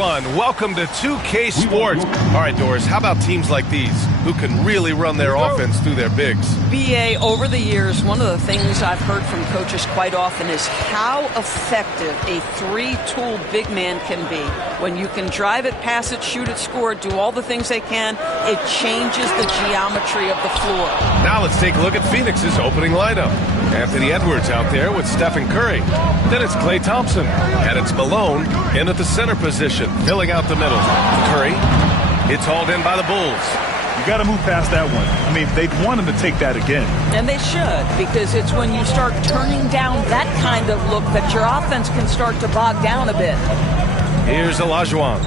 everyone. Welcome to 2K Sports. All right, Doris, how about teams like these who can really run their offense through their bigs? BA, over the years, one of the things I've heard from coaches quite often is how effective a three-tool big man can be. When you can drive it, pass it, shoot it, score it, do all the things they can, it changes the geometry of the floor. Now let's take a look at Phoenix's opening lineup. Anthony Edwards out there with Stephen Curry. Then it's Klay Thompson. And it's Malone in at the center position, filling out the middle. Curry, it's hauled in by the Bulls. You got to move past that one. I mean, they'd want him to take that again. And they should, because it's when you start turning down that kind of look that your offense can start to bog down a bit. Here's Olajuwon.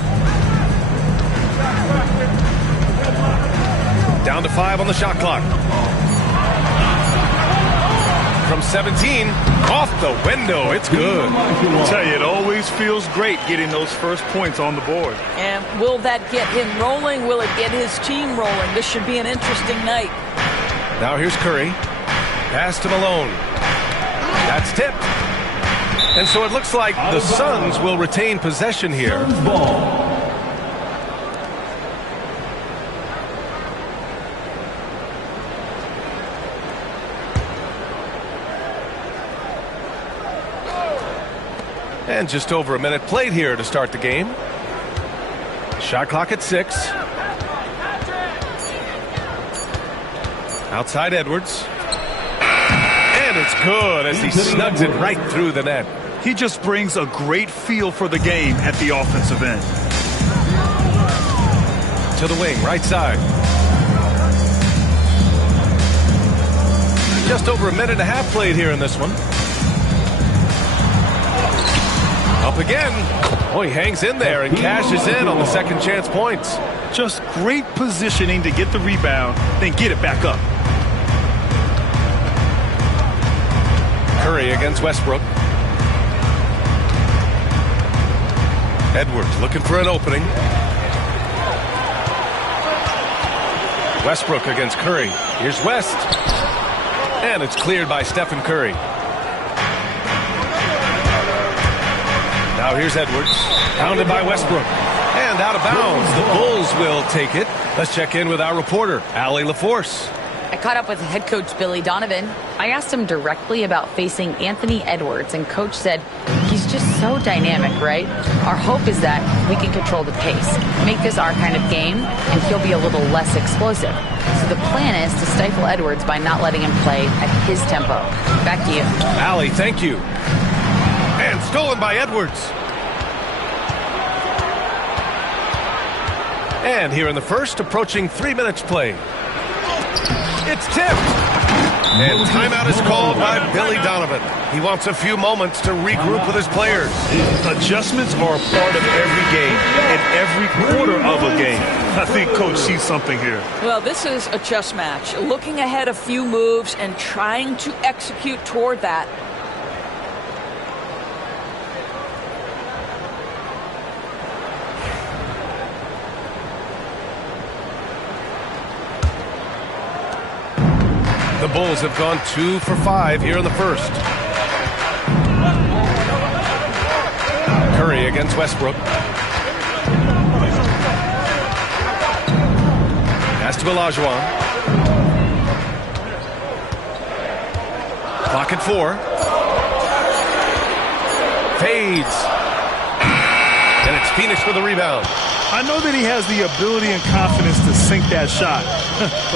Down to 5 on the shot clock. From 17, off the window, it's good. I tell you, it always feels great getting those first points on the board. And will that get him rolling? Will it get his team rolling? This should be an interesting night. Now here's Curry. Pass to Malone. That's tipped. And so it looks like the Suns will retain possession here. And just over a minute played here to start the game. Shot clock at 6. Outside Edwards. And it's good as he snugs it right through the net. He just brings a great feel for the game at the offensive end. To the wing, right side. Just over a minute and a half played here in this one. Up again. Oh, he hangs in there and cashes in on the second chance points. Just great positioning to get the rebound, then get it back up. Curry against Westbrook. Edwards looking for an opening. Westbrook against Curry. Here's West. And it's cleared by Stephen Curry. Now here's Edwards, pounded by Westbrook, and out of bounds. The Bulls will take it. Let's check in with our reporter, Allie LaForce. I caught up with head coach Billy Donovan. I asked him directly about facing Anthony Edwards, and coach said he's just so dynamic, right? Our hope is that we can control the pace, make this our kind of game, and he'll be a little less explosive. So the plan is to stifle Edwards by not letting him play at his tempo. Back to you. Allie, thank you. And stolen by Edwards. And here in the first, approaching 3 minutes played. It's tipped. And timeout is called by Billy Donovan. He wants a few moments to regroup with his players. Adjustments are a part of every game and every quarter of a game. I think coach sees something here. Well, this is a chess match. Looking ahead a few moves and trying to execute toward that. The Bulls have gone 2 for 5 here in the first. Curry against Westbrook. Pass to Olajuwon. Clock at 4. Fades. And it's Phoenix with the rebound. I know that he has the ability and confidence to sink that shot,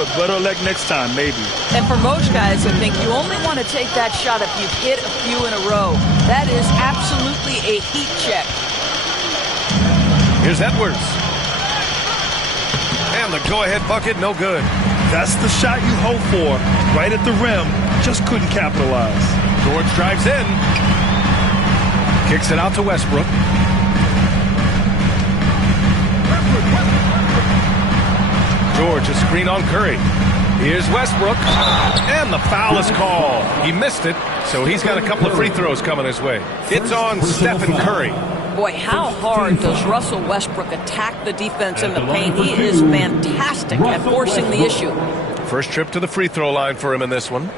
but better luck next time, maybe. And for most guys, I think you only want to take that shot if you've hit a few in a row. That is absolutely a heat check. Here's Edwards. And the go-ahead bucket, no good. That's the shot you hope for. Right at the rim, just couldn't capitalize. George drives in. Kicks it out to Westbrook. George, a screen on Curry. Here's Westbrook. And the foul is called. He missed it, so he's got a couple of free throws coming his way. It's on Stephen Curry. Boy, how hard does Russell Westbrook attack the defense in the paint? He is fantastic at forcing the issue. First trip to the free throw line for him in this one.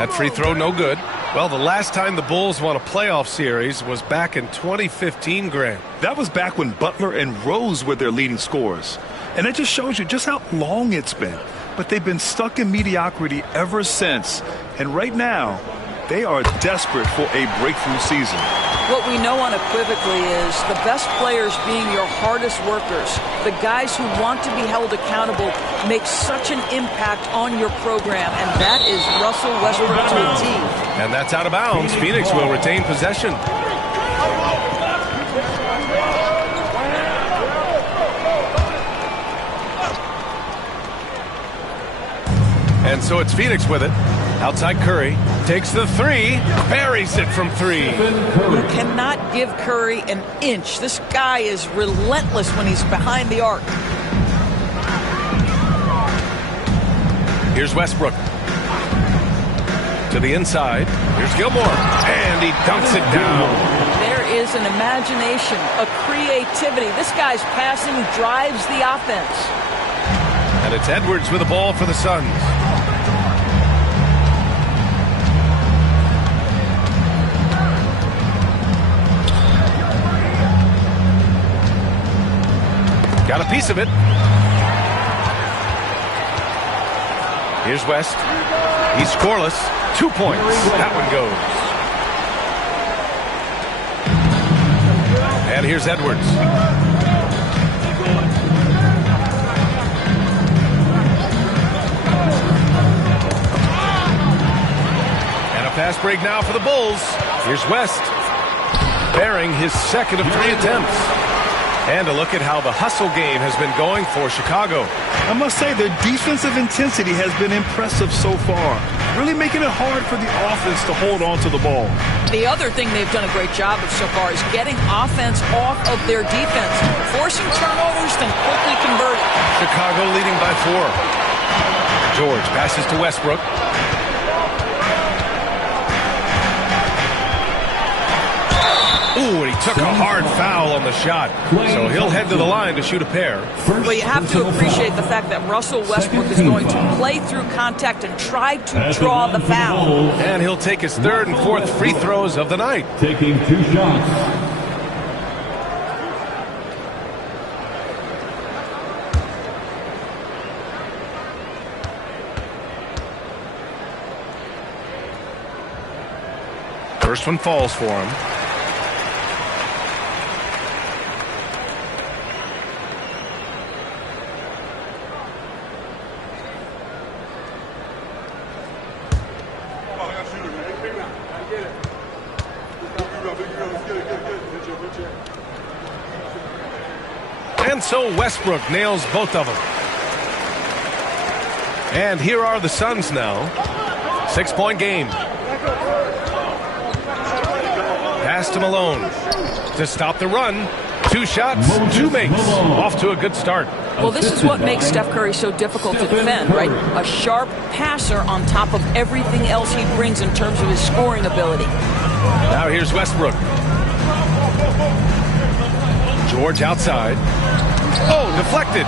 That free throw no good. Well, the last time the Bulls won a playoff series was back in 2015, Grant. That was back when Butler and Rose were their leading scorers. And it just shows you just how long it's been. But they've been stuck in mediocrity ever since. And right now, they are desperate for a breakthrough season. What we know unequivocally is the best players being your hardest workers, the guys who want to be held accountable, make such an impact on your program, and that is Russell Westbrook to a T. And that's out of bounds. Phoenix will retain possession. And so it's Phoenix with it. Outside Curry. Takes the three. Buries it from three. You cannot give Curry an inch. This guy is relentless when he's behind the arc. Here's Westbrook. To the inside. Here's Gilmore. And he dunks it down. There is an imagination, a creativity. This guy's passing drives the offense. And it's Edwards with the ball for the Suns. Got a piece of it. Here's West. He's scoreless. 2 points. That one goes. And here's Edwards. And a fast break now for the Bulls. Here's West. Bearing his second of 3 attempts. And a look at how the hustle game has been going for Chicago. I must say their defensive intensity has been impressive so far, really making it hard for the offense to hold on to the ball. The other thing they've done a great job of so far is getting offense off of their defense, forcing turnovers, then quickly converting. Chicago leading by 4. George passes to Westbrook. Ooh, and he took a hard foul on the shot. So he'll head to the line to shoot a pair. But you have to appreciate the fact that Russell Westbrook is going to play through contact and try to draw the foul. And he'll take his third and fourth free throws of the night. Taking 2 shots. First one falls for him. And so Westbrook nails both of them. And here are the Suns now. 6-point game. Pass to Malone to stop the run. 2 shots, 2 makes. Off to a good start. Well, this is what makes Steph Curry so difficult to defend, right? A sharp passer on top of everything else he brings in terms of his scoring ability. Now here's Westbrook. George outside. Oh, deflected.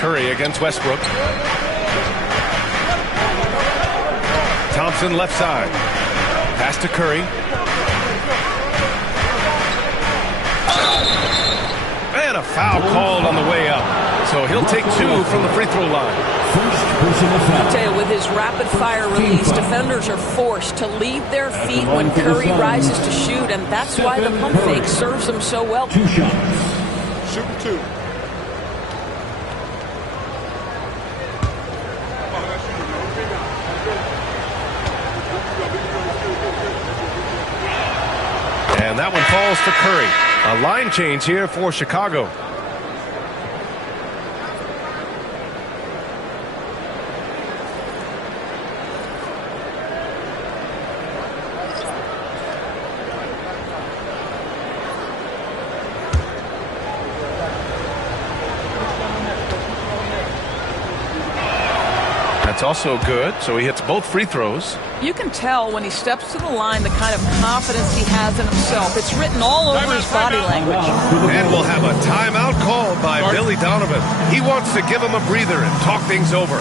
Curry against Westbrook. Thompson left side. Pass to Curry. And a foul called on the way up. So he'll take 2 from the free throw line. I'll tell you, with his rapid-fire release, defenders are forced to leave their feet when Curry rises to shoot, and that's why the pump fake serves them so well. 2 shots. Shooting 2. And that one falls to Curry. A line change here for Chicago. That's also good, so he hits both free throws. You can tell when he steps to the line the kind of confidence he has in himself. It's written all over his body language. And we'll have a timeout called by Billy Donovan. He wants to give him a breather and talk things over.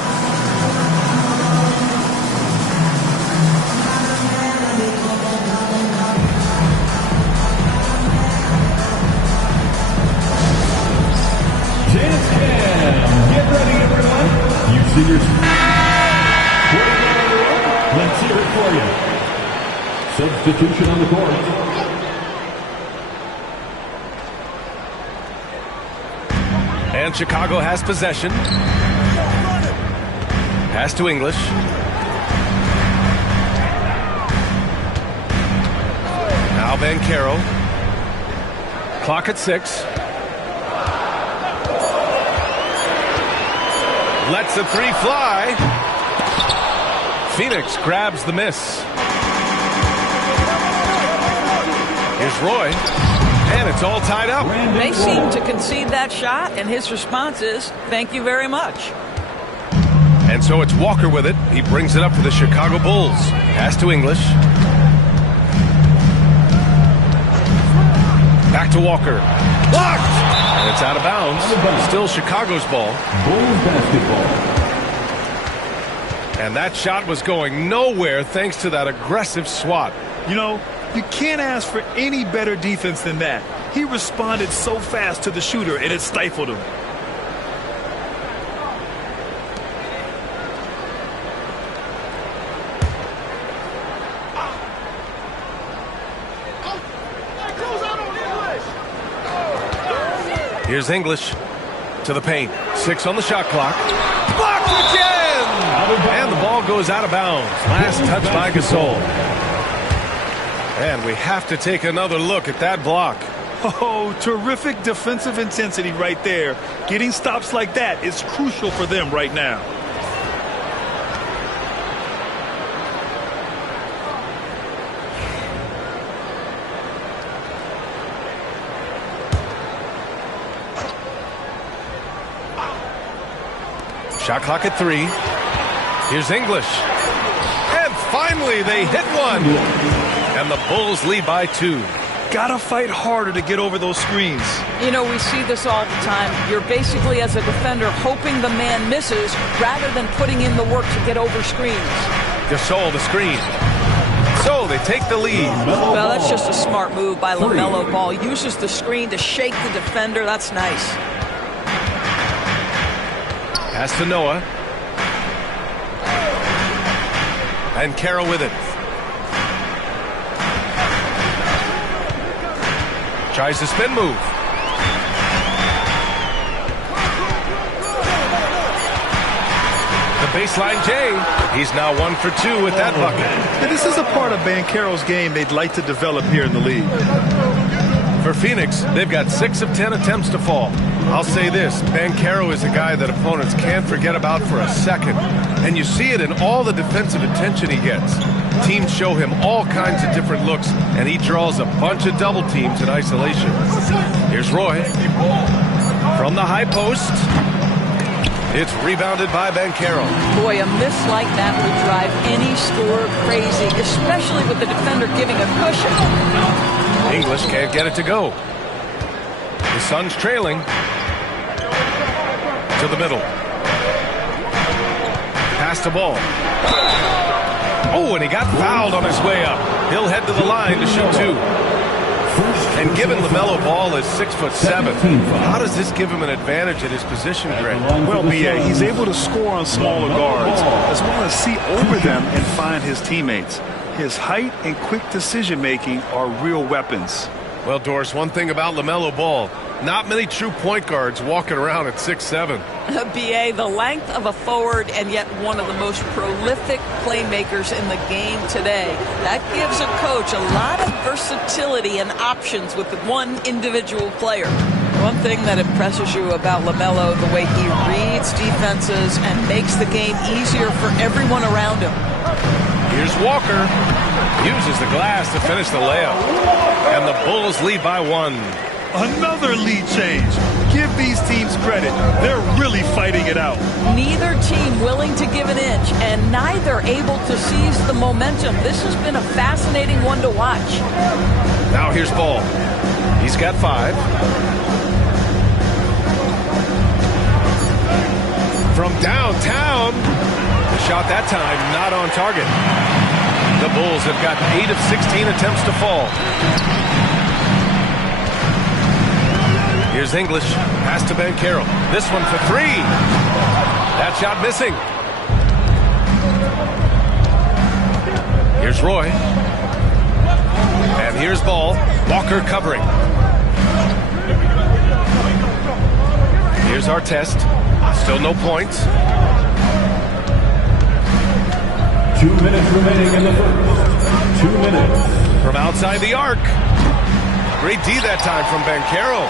Substitution on the court. And Chicago has possession. Pass to English. Now Banchero. Clock at 6. Lets the three fly. Phoenix grabs the miss. Here's Roy. And it's all tied up. They seem to concede that shot, and his response is, thank you very much. And so it's Walker with it. He brings it up for the Chicago Bulls. Pass to English. Back to Walker. Blocked! And it's out of bounds. Still Chicago's ball. Bulls basketball. And that shot was going nowhere thanks to that aggressive swat. You know, you can't ask for any better defense than that. He responded so fast to the shooter, and it stifled him. Here's English to the paint. 6 on the shot clock. Blocked again! And the ball goes out of bounds. Last touch by Gasol. And we have to take another look at that block. Oh, terrific defensive intensity right there. Getting stops like that is crucial for them right now. Shot clock at 3. Here's English. And finally they hit one. And the Bulls lead by 2. Gotta fight harder to get over those screens. You know, we see this all the time. You're basically, as a defender, hoping the man misses rather than putting in the work to get over screens. Gasol the screen. So they take the lead. Well, that's just a smart move by LaMelo Ball. Uses the screen to shake the defender. That's nice. Pass to Noah. And Carroll with it. Tries the spin move. The baseline J. He's now 1 for 2 with that bucket. And this is a part of Banchero's game they'd like to develop here in the league. For Phoenix, they've got 6 of 10 attempts to fall. I'll say this, Banchero is a guy that opponents can't forget about for a second. And you see it in all the defensive attention he gets. Teams show him all kinds of different looks, and he draws a bunch of double teams in isolation. Here's Roy. From the high post. It's rebounded by Banchero. Boy, a miss like that would drive any scorer crazy, especially with the defender giving a cushion. English can't get it to go. The Suns trailing. To the middle. Pass the ball. Oh, and he got fouled on his way up. He'll head to the line to shoot 2. And given LaMelo Ball is 6'7", how does this give him an advantage at his position, Greg? Well, B.A., he's able to score on smaller guards, as well as see over them and find his teammates. His height and quick decision-making are real weapons. Well, Doris, one thing about LaMelo Ball, not many true point guards walking around at 6'7". B.A., the length of a forward and yet one of the most prolific playmakers in the game today. That gives a coach a lot of versatility and options with one individual player. One thing that impresses you about LaMelo, the way he reads defenses and makes the game easier for everyone around him. Here's Walker. Uses the glass to finish the layup. And the Bulls lead by 1. Another lead change. Give these teams credit. They're really fighting it out. Neither team willing to give an inch, and neither able to seize the momentum. This has been a fascinating one to watch. Now here's Ball. He's got 5. From downtown. The shot that time not on target. The Bulls have got 8 of 16 attempts to fall. Here's English. Pass to Banchero. This one for 3. That shot missing. Here's Roy. Here's ball. Walker covering. Here's our test. Still no points. 2 minutes remaining in the first. 2 minutes. From outside the arc. Great D that time from Banchero.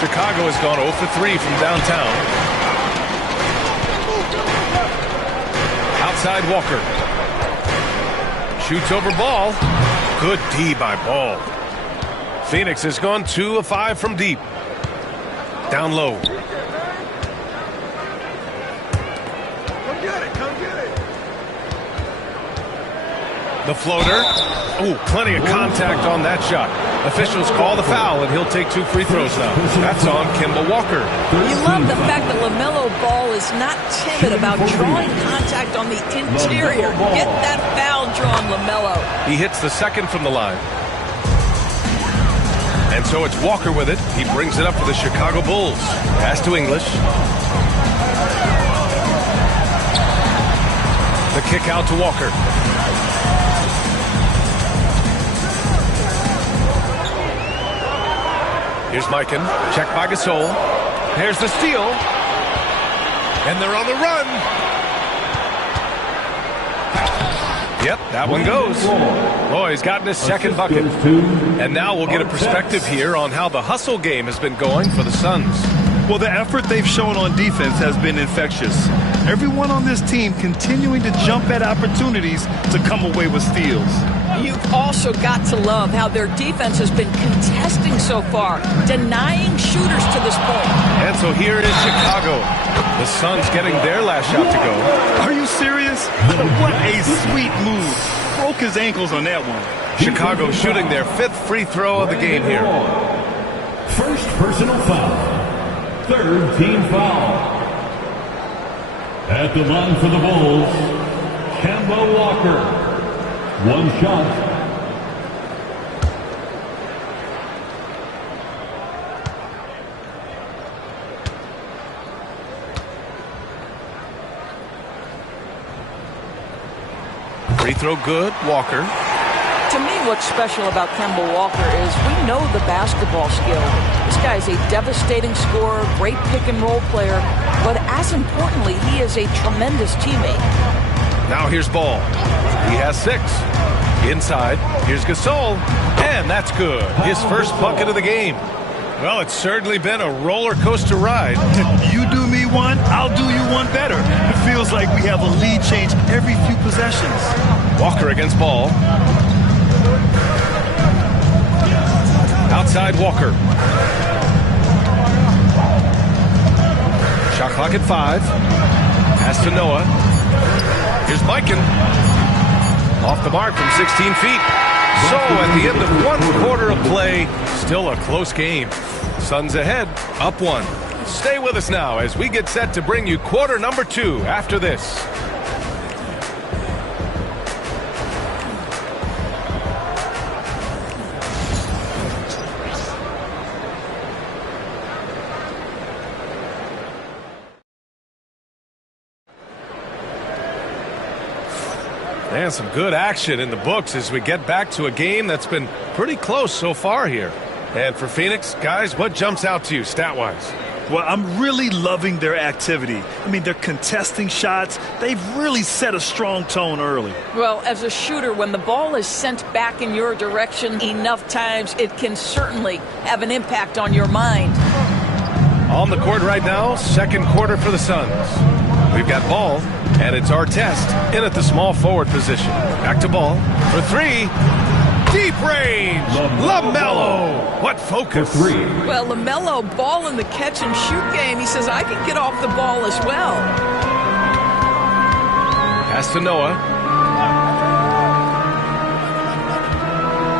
Chicago has gone 0 for 3 from downtown. Outside Walker. Shoots over Ball. Good D by Ball. Phoenix has gone 2 of 5 from deep. Down low. The floater. Ooh, plenty of contact on that shot. Officials call the foul, and he'll take 2 free throws now. That's on Kemba Walker. You love the fact that LaMelo Ball is not timid about drawing contact on the interior. Get that foul drawn, LaMelo. He hits the second from the line. And so it's Walker with it. He brings it up for the Chicago Bulls. Pass to English. The kick out to Walker. Here's Mikan. Check by Gasol. There's the steal. And they're on the run. Yep, that one goes. Oh, he's gotten his second bucket. And now we'll get a perspective here on how the hustle game has been going for the Suns. Well, the effort they've shown on defense has been infectious. Everyone on this team continuing to jump at opportunities to come away with steals. You've also got to love how their defense has been contesting so far, denying shooters to this point. And so here is Chicago. The Suns getting their last shot to go. Are you serious? What a sweet move. Broke his ankles on that one. Chicago shooting their 5th free throw of the game here. First personal foul. 3rd team foul. At the line for the Bulls, Kemba Walker. 1 shot. Free throw good, Walker. To me, what's special about Kemba Walker is we know the basketball skill. This guy's a devastating scorer, great pick-and-roll player, but as importantly, he is a tremendous teammate. Now here's Ball. He has 6. Inside, here's Gasol, and that's good. His first bucket of the game. Well, it's certainly been a roller coaster ride. You do me one, I'll do you one better. It feels like we have a lead change every few possessions. Walker against Ball. Outside Walker. Shot clock at 5. Pass to Noah. Here's Mikan. Off the mark from 16 feet. So at the end of 1 quarter of play, still a close game. Suns ahead, up 1. Stay with us now as we get set to bring you quarter number 2 after this. And some good action in the books as we get back to a game that's been pretty close so far here. And for Phoenix, guys, what jumps out to you stat-wise? Well, I'm really loving their activity. I mean, they're contesting shots. They've really set a strong tone early. Well, as a shooter, when the ball is sent back in your direction enough times, it can certainly have an impact on your mind. On the court right now, 2nd quarter for the Suns. We've got Ball, and it's our test in at the small forward position. Back to Ball for 3. Deep range. LaMelo. What focus. For 3. Well, LaMelo Ball in the catch and shoot game. He says, I can get off the ball as well. Pass to Noah.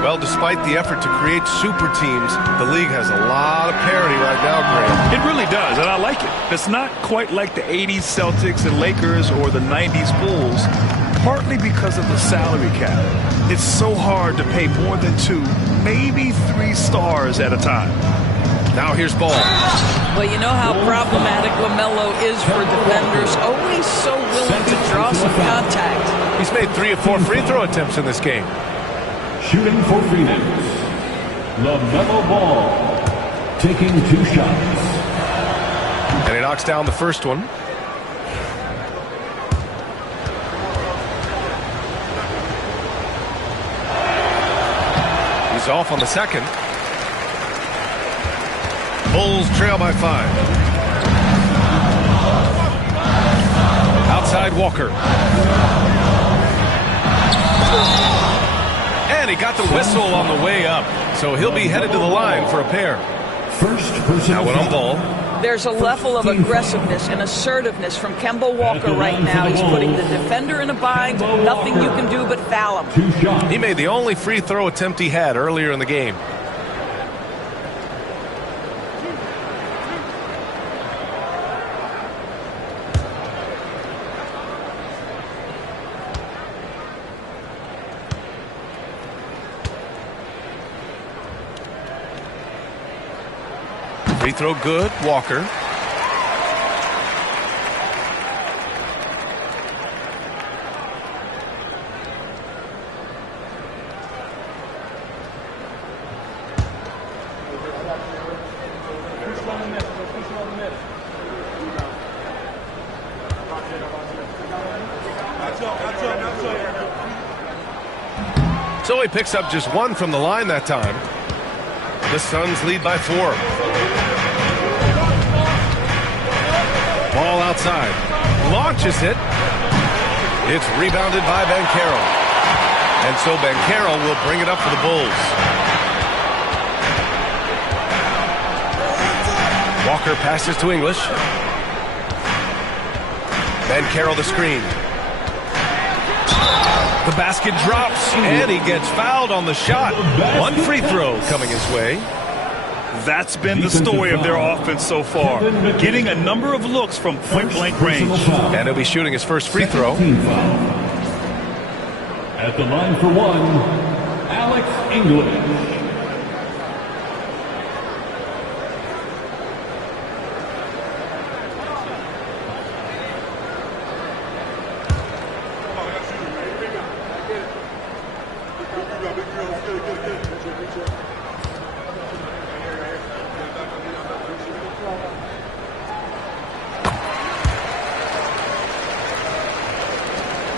Well, despite the effort to create super teams, the league has a lot of parity right now, Graham. It really does, and I like it. It's not quite like the 80s Celtics and Lakers or the 90s Bulls, partly because of the salary cap. It's so hard to pay more than 2, maybe 3 stars at a time. Now here's Ball. Well, you know how problematic LaMelo is for defenders. Always so willing to draw some contact. He's made 3 of 4 free throw attempts in this game. Shooting for Phoenix, LaMelo Ball, taking 2 shots. And he knocks down the first one. He's off on the second. Bulls trail by 5. Outside Walker. And he got the whistle on the way up. So he'll be headed to the line for a pair. First person. Now one on ball. There's a level of aggressiveness and assertiveness from Kemba Walker right now. He's putting the defender in a bind. Nothing you can do but foul him. 2 shots. He made the only free throw attempt he had earlier in the game. Free throw good, Walker. So he picks up just 1 from the line that time. The Suns lead by 4. Ball outside. Launches it. It's rebounded by Banchero. And so Banchero will bring it up for the Bulls. Walker passes to English. Banchero the screen. The basket drops, and he gets fouled on the shot. 1 free throw coming his way. That's been the story of their offense so far. Getting a number of looks from point-blank range. And he'll be shooting his first free throw. At the line for 1, Alex English.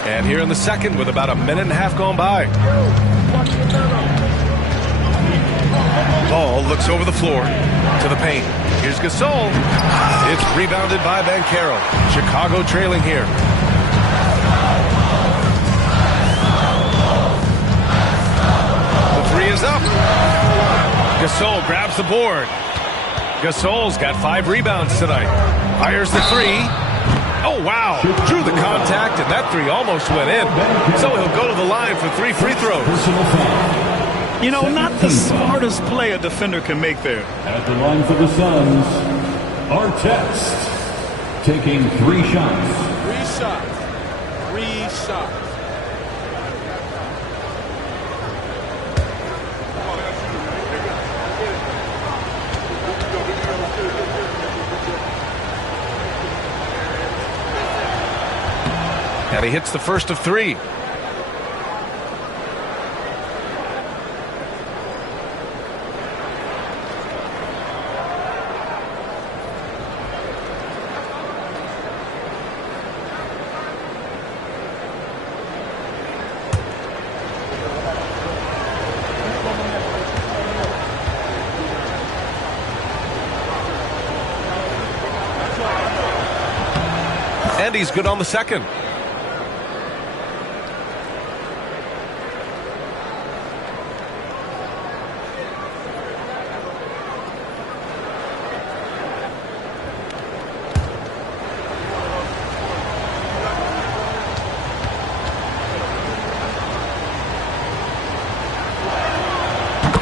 And here in the second with about a minute and a half gone by. Ball looks over the floor to the paint. Here's Gasol. It's rebounded by Banchero. Chicago trailing here. The 3 is up. Gasol grabs the board. Gasol's got 5 rebounds tonight. Fires the 3. Oh, wow. Drew the contact, and that 3 almost went in. So he'll go to the line for 3 free throws. You know, not the smartest play a defender can make there. At the line for the Suns, Artest, taking 3 shots. 3 shots. And he hits the first of 3. And he's good on the second.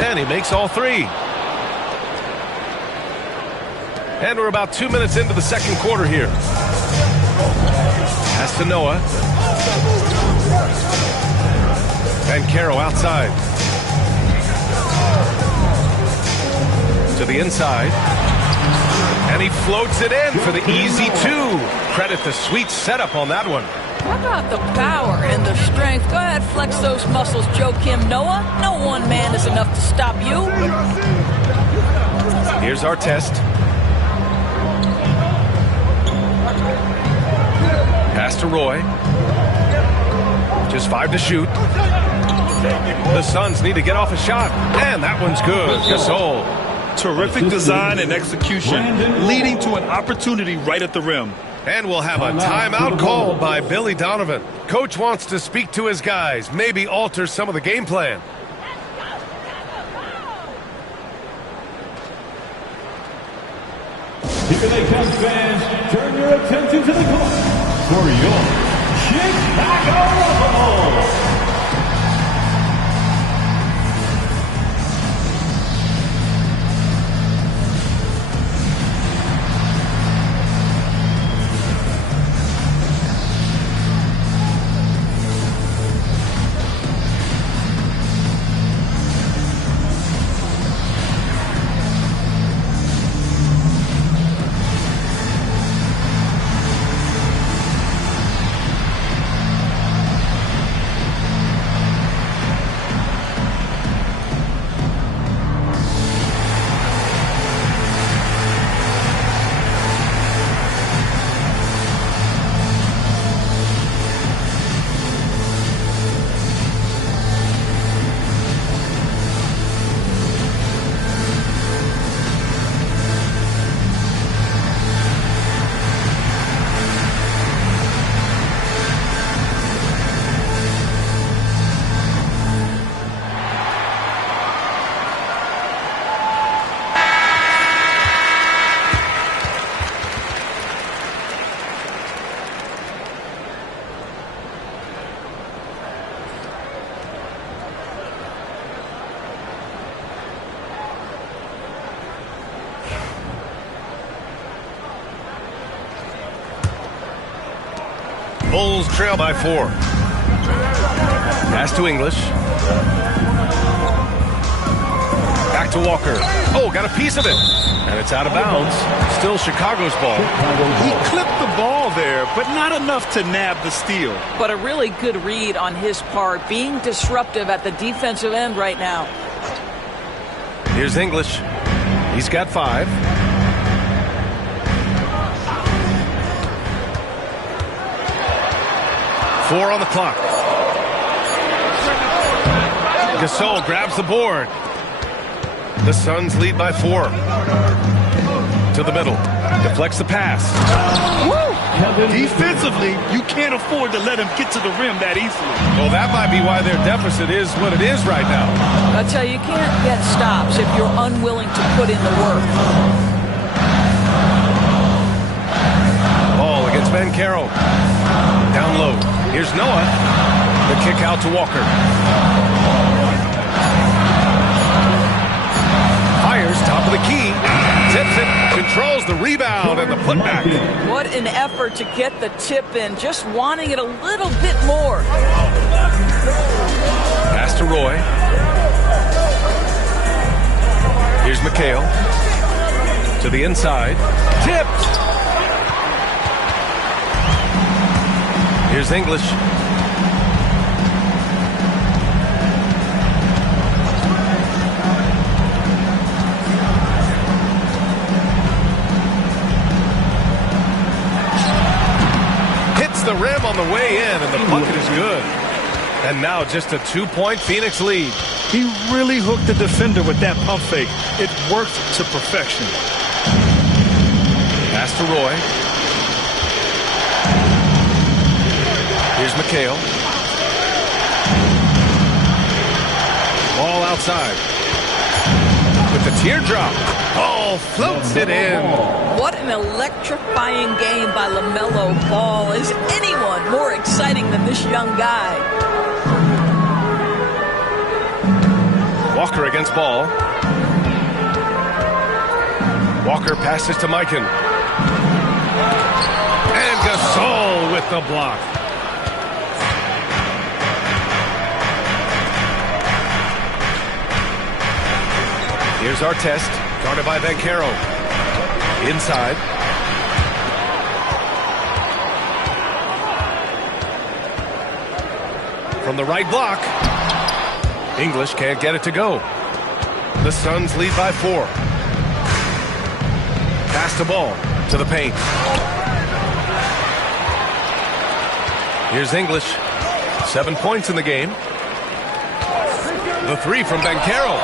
And he makes all 3. And we're about 2 minutes into the second quarter here. Pass to Noah. Banchero outside. To the inside. And he floats it in for the easy 2. Credit the sweet setup on that one. How about the power and the strength? Go ahead, flex those muscles, Joakim Noah. No one man is enough to stop you. Here's our test. Pass to Roy. Just 5 to shoot. The Suns need to get off a shot. And that one's good. Gasol. Terrific design and execution, leading to an opportunity right at the rim. And we'll have a timeout called by Billy Donovan. Coach wants to speak to his guys, maybe alter some of the game plan. Here they come, fans. Turn your attention to the court for your Chicago Bulls. Bulls trail by 4. Pass to English. Back to Walker. Oh, got a piece of it. And it's out of bounds. Still Chicago's ball. He clipped the ball there, but not enough to nab the steal. But a really good read on his part, being disruptive at the defensive end right now. Here's English. He's got 5. Four on the clock. Gasol grabs the board. The Suns lead by 4. To the middle. Deflects the pass. Defensively, you can't afford to let him get to the rim that easily. Well, that might be why their deficit is what it is right now. I tell you, you can't get stops if you're unwilling to put in the work. Ball against Ben Carroll. Down low. Here's Noah. The kick out to Walker. Fires top of the key. Tips it. Controls the rebound and the putback. What an effort to get the tip in. Just wanting it a little bit more. Pass to Roy. Here's McHale. To the inside. Tipped. Here's English. Hits the rim on the way in, and the bucket is good. And now just a 2-point Phoenix lead. He really hooked the defender with that pump fake. It worked to perfection. Pass to Roy. Here's McHale. Ball outside. With the teardrop. Ball floats it in. What an electrifying game by LaMelo Ball. Is anyone more exciting than this young guy? Walker against Ball. Walker passes to Mikan. And Gasol with the block. Here's our test, guarded by Bancaro. Inside. from the right block. English can't get it to go. The Suns lead by 4. Pass the ball to the paint. Here's English. 7 points in the game. The 3 from Banchero.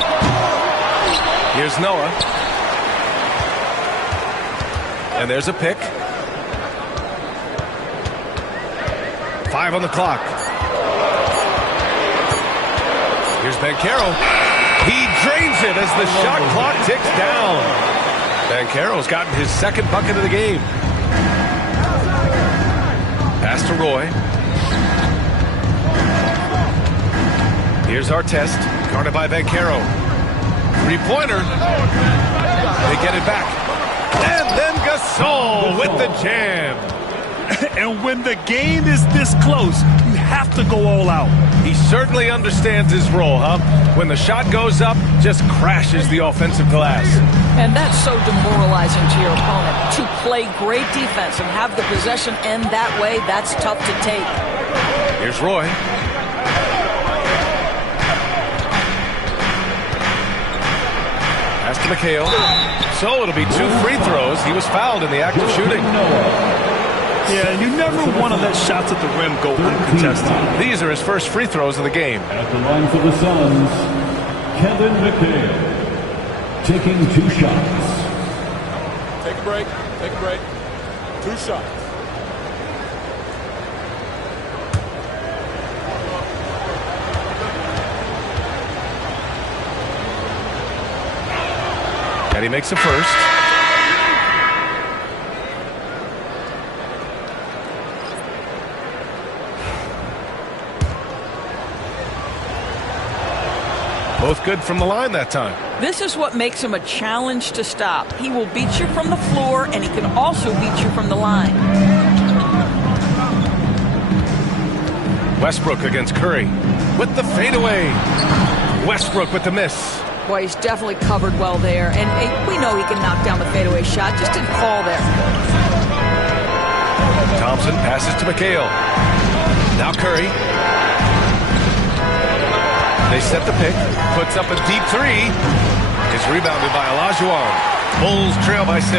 Here's Noah. And there's a pick. 5 on the clock. Here's Banchero. He drains it as the shot clock ticks down. Banchero's gotten his 2nd bucket of the game. Pass to Roy. Here's Artest, guarded by Banchero. 3-pointer. They get it back. And then Gasol with the jam. And when the game is this close, you have to go all out. He certainly understands his role, huh? When the shot goes up, just crashes the offensive glass. And that's so demoralizing to your opponent. To play great defense and have the possession end that way, that's tough to take. Here's Roy. Pass to McHale. So it'll be 2 free throws. He was fouled in the act of shooting. Yeah, and you never want to let shots at the rim go uncontested. These are his first free throws of the game. At the line for the Suns, Kevin McHale, taking 2 shots. Take a break. Take a break. 2 shots. And he makes the first. Both good from the line that time. This is what makes him a challenge to stop. He will beat you from the floor, and he can also beat you from the line. Westbrook against Curry with the fadeaway. Westbrook with the miss. Boy, he's definitely covered well there. And we know he can knock down the fadeaway shot. Just didn't fall there. Thompson passes to McHale. Now Curry. They set the pick. Puts up a deep 3. It's rebounded by Olajuwon. Bulls trail by 6.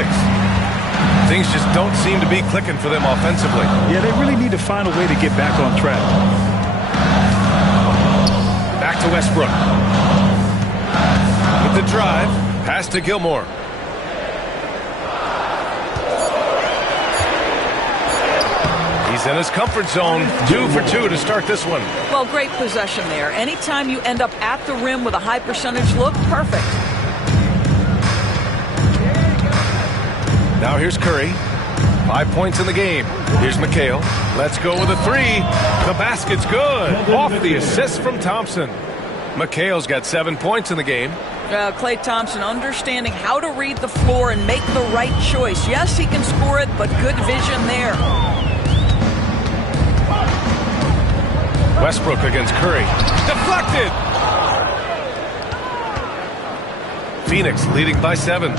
Things just don't seem to be clicking for them offensively. Yeah, they really need to find a way to get back on track. Back to Westbrook. With the drive, pass to Gilmore. He's in his comfort zone. 2 for 2 to start this one. Well, great possession there. Anytime you end up at the rim with a high percentage look, perfect. Now here's Curry. 5 points in the game. Here's McHale. Let's go with a 3. The basket's good. Off the assist from Thompson. McHale's got 7 points in the game. Klay Thompson understanding how to read the floor and make the right choice. Yes, he can score it, but good vision there. Westbrook against Curry. Deflected! Phoenix leading by 7.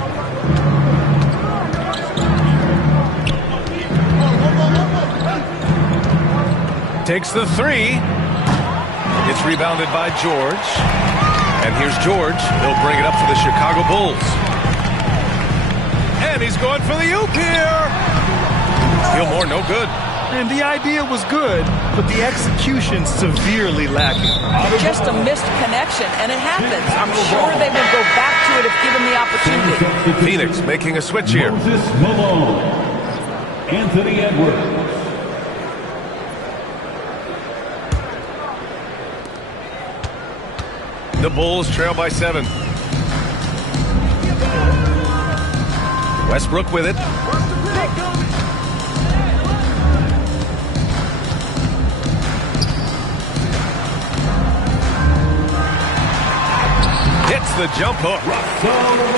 Takes the 3. It's rebounded by George. And here's George. He'll bring it up for the Chicago Bulls. And he's going for the oop here. Gilmore, no good. And the idea was good, but the execution severely lacking. Just a missed connection, and it happens. I'm sure they will go back to it if given the opportunity. Phoenix making a switch here. Moses Malone, Anthony Edwards. The Bulls trail by 7. Westbrook with it. Hits the jump hook.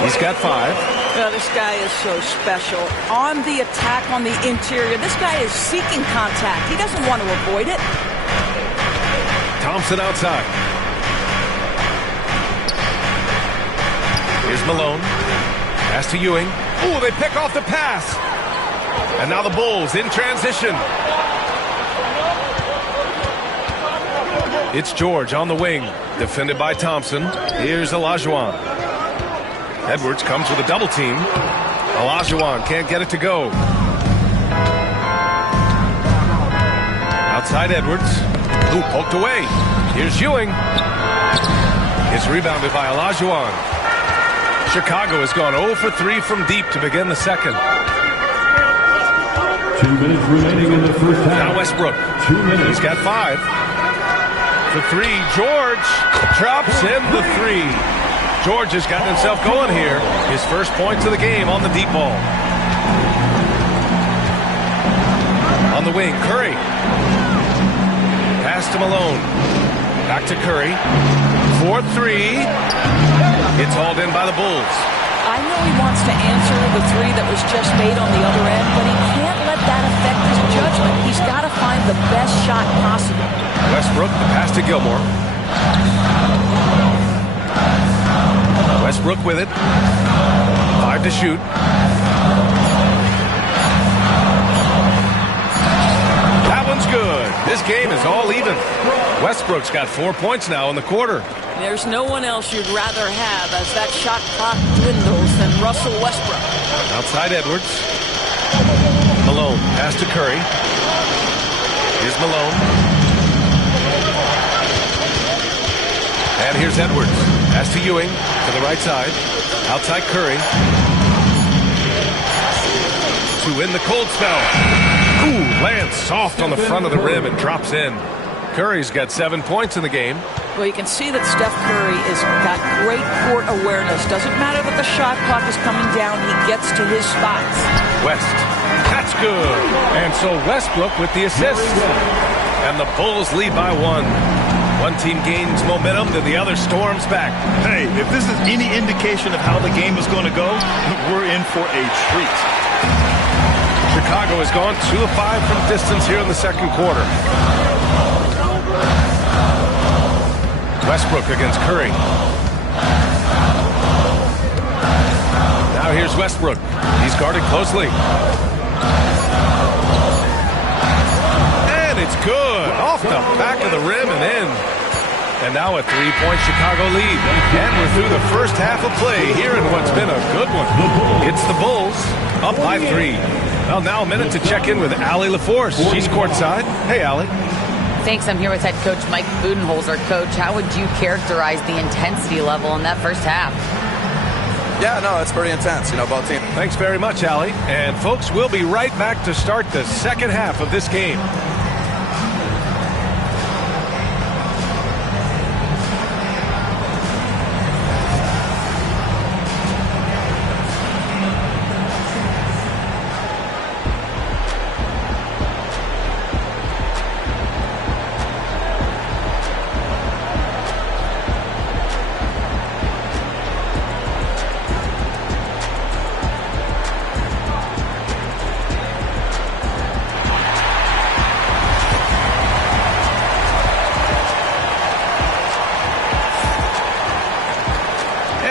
He's got 5. This guy is so special. On the attack on the interior, this guy is seeking contact. He doesn't want to avoid it. Thompson outside. Here's Malone. Pass to Ewing. Ooh, they pick off the pass. And now the Bulls in transition. It's George on the wing, defended by Thompson. Here's Olajuwon. Edwards comes with a double team. Olajuwon can't get it to go. Outside Edwards. Ooh, poked away. Here's Ewing. It's rebounded by Olajuwon. Chicago has gone 0 for 3 from deep to begin the second. 2 minutes remaining in the first half. Now Westbrook. 2 minutes. He's got 5. For 3, George drops in the 3. George has gotten himself going here. His first points of the game on the deep ball. On the wing, Curry. Pass to Malone. Back to Curry. 4-3. It's hauled in by the Bulls. I know he wants to answer the 3 that was just made on the other end, but he can't let that affect his judgment. He's got to find the best shot possible. Westbrook, the pass to Gilmore. Westbrook with it. 5 to shoot. That one's good. This game is all even. Westbrook's got 4 points now in the quarter. There's no one else you'd rather have as that shot clock dwindles than Russell Westbrook. Outside Edwards. Malone, pass to Curry. Here's Malone. And here's Edwards. Pass to Ewing to the right side. Outside Curry. To win the cold spell. Ooh, lands soft on the front of the rim and drops in. Curry's got 7 points in the game. Well, you can see that Steph Curry has got great court awareness. Doesn't matter that the shot clock is coming down. He gets to his spots. West. That's good. And so Westbrook with the assist. And the Bulls lead by 1. One team gains momentum, then the other storms back. Hey, if this is any indication of how the game is going to go, we're in for a treat. Chicago has gone 2 of 5 from distance here in the second quarter. Westbrook against Curry. Now here's Westbrook. He's guarded closely. And it's good. Off the back of the rim and in. And now a 3-point Chicago lead. And we're through the first half of play here in what's been a good one. It's the Bulls up by 3. Well, now a minute to check in with Allie LaForce. She's courtside. Hey, Allie. Thanks. I'm here with head coach Mike Budenholzer. Coach, how would you characterize the intensity level in that first half? Yeah, no, it's pretty intense, both teams. Thanks very much, Allie. And folks, we'll be right back to start the second half of this game.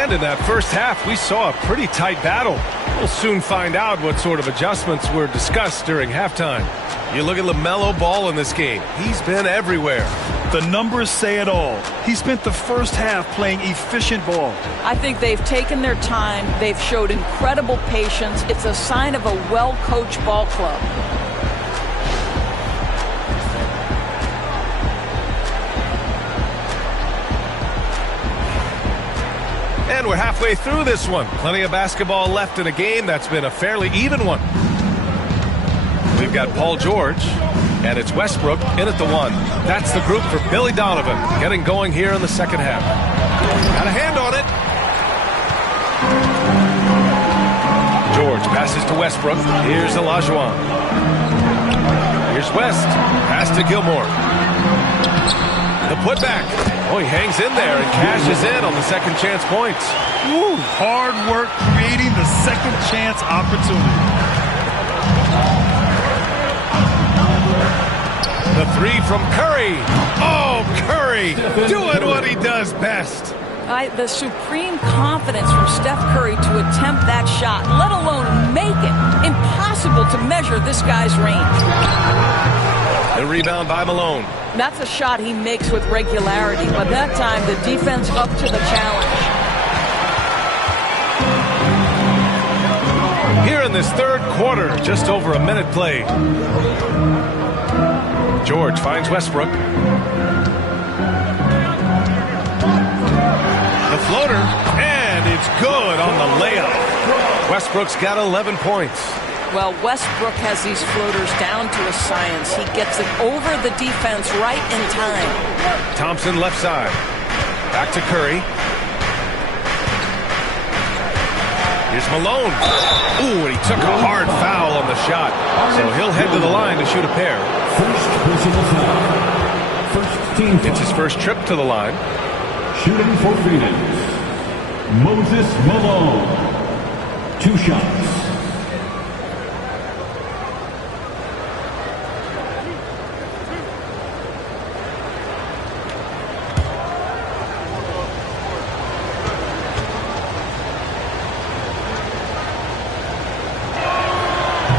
In that first half, we saw a pretty tight battle. We'll soon find out what sort of adjustments were discussed during halftime. You look at LaMelo Ball in this game. He's been everywhere. The numbers say it all. He spent the first half playing efficient ball. I think they've taken their time. They've showed incredible patience. It's a sign of a well-coached ball club. And we're halfway through this one. Plenty of basketball left in a game that's been a fairly even one. We've got Paul George, and it's Westbrook in at the 1. That's the group for Billy Donovan, getting going here in the second half. Got a hand on it. George passes to Westbrook. Here's Olajuwon. Here's West. Pass to Gilmore. The putback. Oh, he hangs in there and cashes in on the second chance points. Woo, hard work creating the second chance opportunity. The 3 from Curry. Oh, Curry doing what he does best. The supreme confidence from Steph Curry to attempt that shot, let alone make it. Impossible to measure this guy's range. The rebound by Malone. That's a shot he makes with regularity, but that time the defense up to the challenge. Here in this third quarter, just over a minute played. George finds Westbrook. The floater, and it's good on the layup. Westbrook's got 11 points. Well, Westbrook has these floaters down to a science. He gets it over the defense right in time. Thompson left side. Back to Curry. Here's Malone. Ooh, and he took a hard foul on the shot. So he'll head to the line to shoot a pair. First personal foul. First team foul. It's his first trip to the line. Shooting for Phoenix, Moses Malone. 2 shots.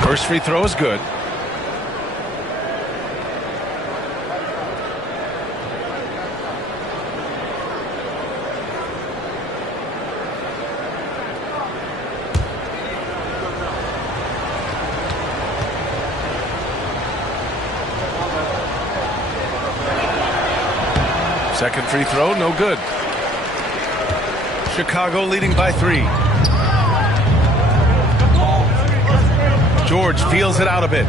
First free throw is good. Second free throw, no good. Chicago leading by 3. George feels it out a bit.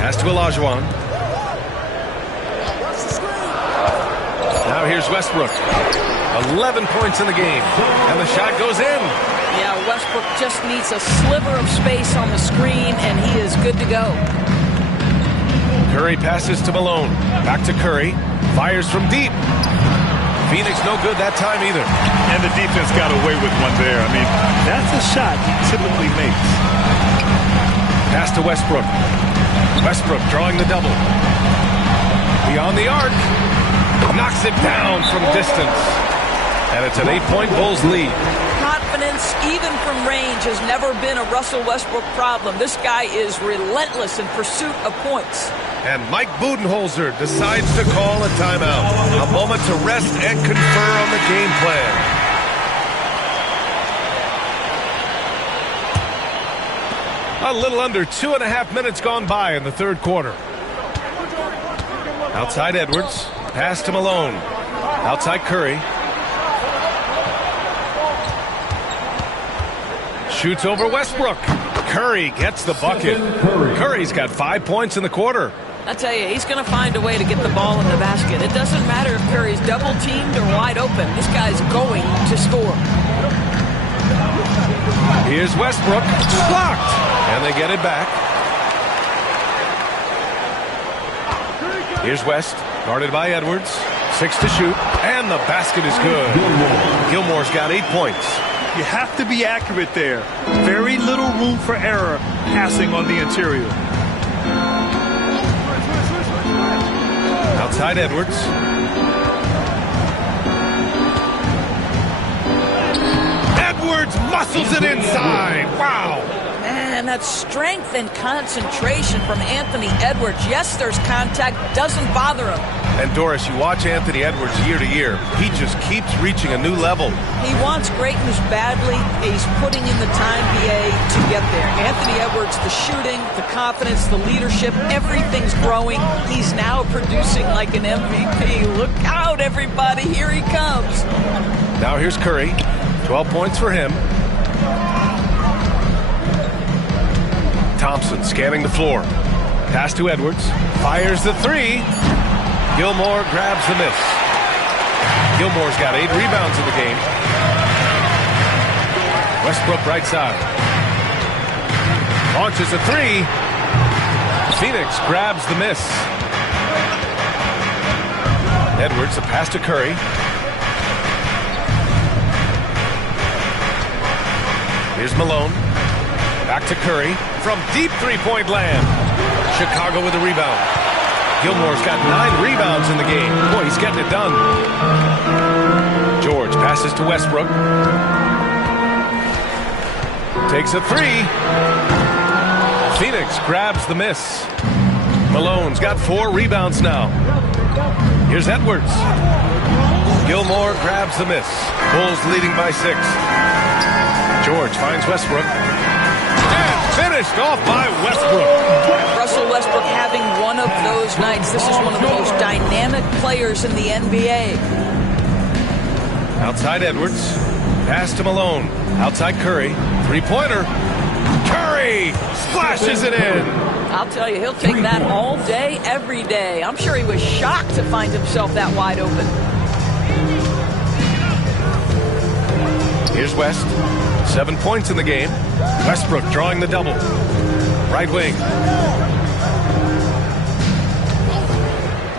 Pass to Olajuwon. Now here's Westbrook. 11 points in the game. And the shot goes in. Yeah, Westbrook just needs a sliver of space on the screen, and he is good to go. Curry passes to Malone. Back to Curry. Fires from deep. Phoenix no good that time either. And the defense got away with one there. I mean, that's a shot he typically makes. Pass to Westbrook. Westbrook drawing the double. Beyond the arc. Knocks it down from distance. And it's an 8-point Bulls lead. Confidence, even from range, has never been a Russell Westbrook problem. This guy is relentless in pursuit of points. And Mike Budenholzer decides to call a timeout. A moment to rest and confer on the game plan. A little under 2.5 minutes gone by in the third quarter. Outside Edwards. Pass to Malone. Outside Curry. Shoots over Westbrook. Curry gets the bucket. Curry's got 5 points in the quarter. I tell you, he's going to find a way to get the ball in the basket. It doesn't matter if Curry's double-teamed or wide open. This guy's going to score. Here's Westbrook. Blocked. And they get it back. Here's West. Guarded by Edwards. 6 to shoot. And the basket is good. Gilmore's got 8 points. You have to be accurate there. Very little room for error passing on the interior. Outside Edwards. Edwards muscles it inside. Wow. Man, that's strength and concentration from Anthony Edwards. Yes, there's contact. Doesn't bother him. And Doris, you watch Anthony Edwards year to year. He just keeps reaching a new level. He wants greatness badly. He's putting in the time, BA, to get there. Anthony Edwards, the shooting, the confidence, the leadership, everything's growing. He's now producing like an MVP. Look out, everybody. Here he comes. Now here's Curry. 12 points for him. Thompson scanning the floor. Pass to Edwards. Fires the 3. Gilmore grabs the miss. Gilmore's got 8 rebounds in the game. Westbrook right side. Launches a 3. Phoenix grabs the miss. Edwards, a pass to Curry. Here's Malone. Back to Curry. From deep three-point land. Chicago with a rebound. Gilmore's got 9 rebounds in the game. Boy, he's getting it done. George passes to Westbrook. Takes a 3. Phoenix grabs the miss. Malone's got 4 rebounds now. Here's Edwards. Gilmore grabs the miss. Bulls leading by 6. George finds Westbrook. And finished off by Westbrook. Russell Westbrook having one of those nights. This is one of the most dynamic players in the NBA. Outside Edwards. Pass to Malone. Outside Curry. Three-pointer. Curry splashes it in. I'll tell you, he'll take that all day, every day. I'm sure he was shocked to find himself that wide open. Here's West. 7 points in the game. Westbrook drawing the double. Right wing.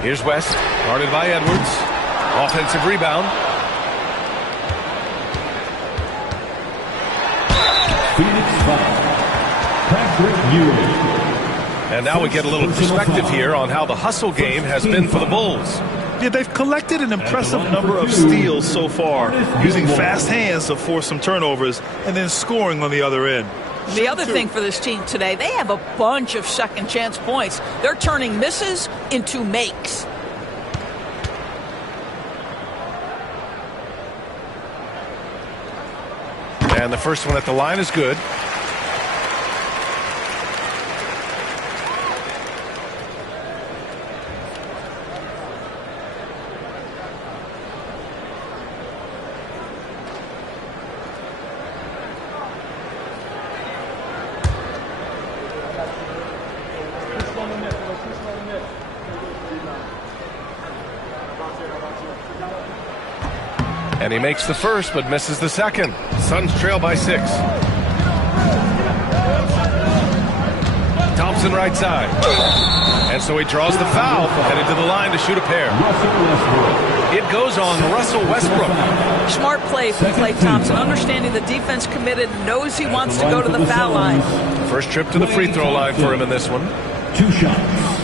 Here's West. Guarded by Edwards. Offensive rebound. Phoenix 5. Patrick Ewing. And now we get a little perspective here on how the hustle game has been for the Bulls. Yeah, they've collected an impressive number of steals so far, using fast hands to force some turnovers and then scoring on the other end. The other thing for this team today, they have a bunch of second chance points. They're turning misses into makes. And the first one at the line is good. And he makes the first, but misses the second. Suns trail by 6. Thompson right side. And so he draws the foul, headed to the line to shoot a pair. It goes on Russell Westbrook. Smart play from Klay Thompson, understanding the defense committed, knows he wants to go to the foul line. First trip to the free throw line for him in this one. 2 shots.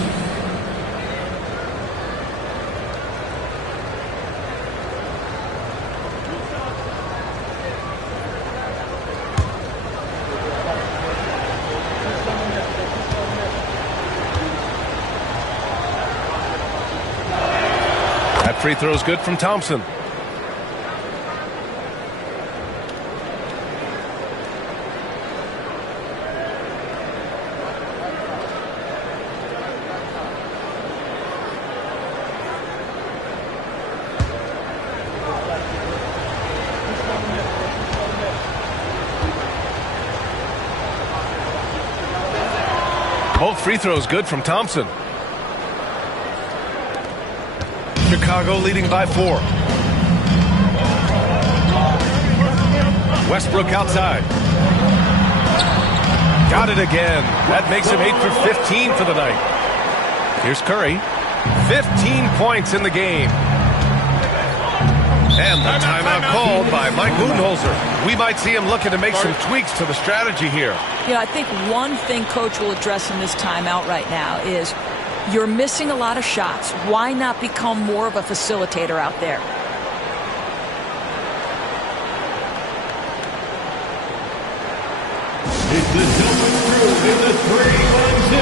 Free throw's good from Thompson. Both free throws good from Thompson. Chicago leading by 4. Westbrook outside. Got it again. That makes him 8 for 15 for the night. Here's Curry. 15 points in the game. And the timeout called by Mike Budenholzer. We might see him looking to make some tweaks to the strategy here. Yeah, I think one thing Coach will address in this timeout right now is you're missing a lot of shots. Why not become more of a facilitator out there? It's the Silver Crew in the 3-1-2.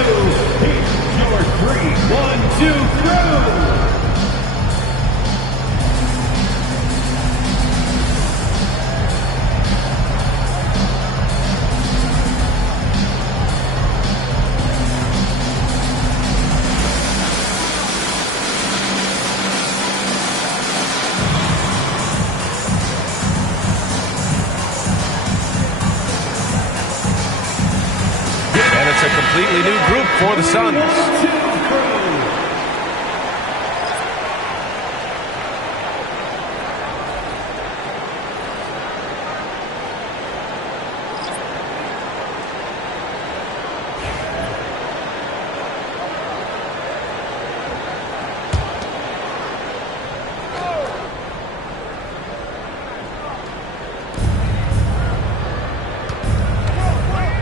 Here's your 3-1-2 crew. A completely new group for the Suns.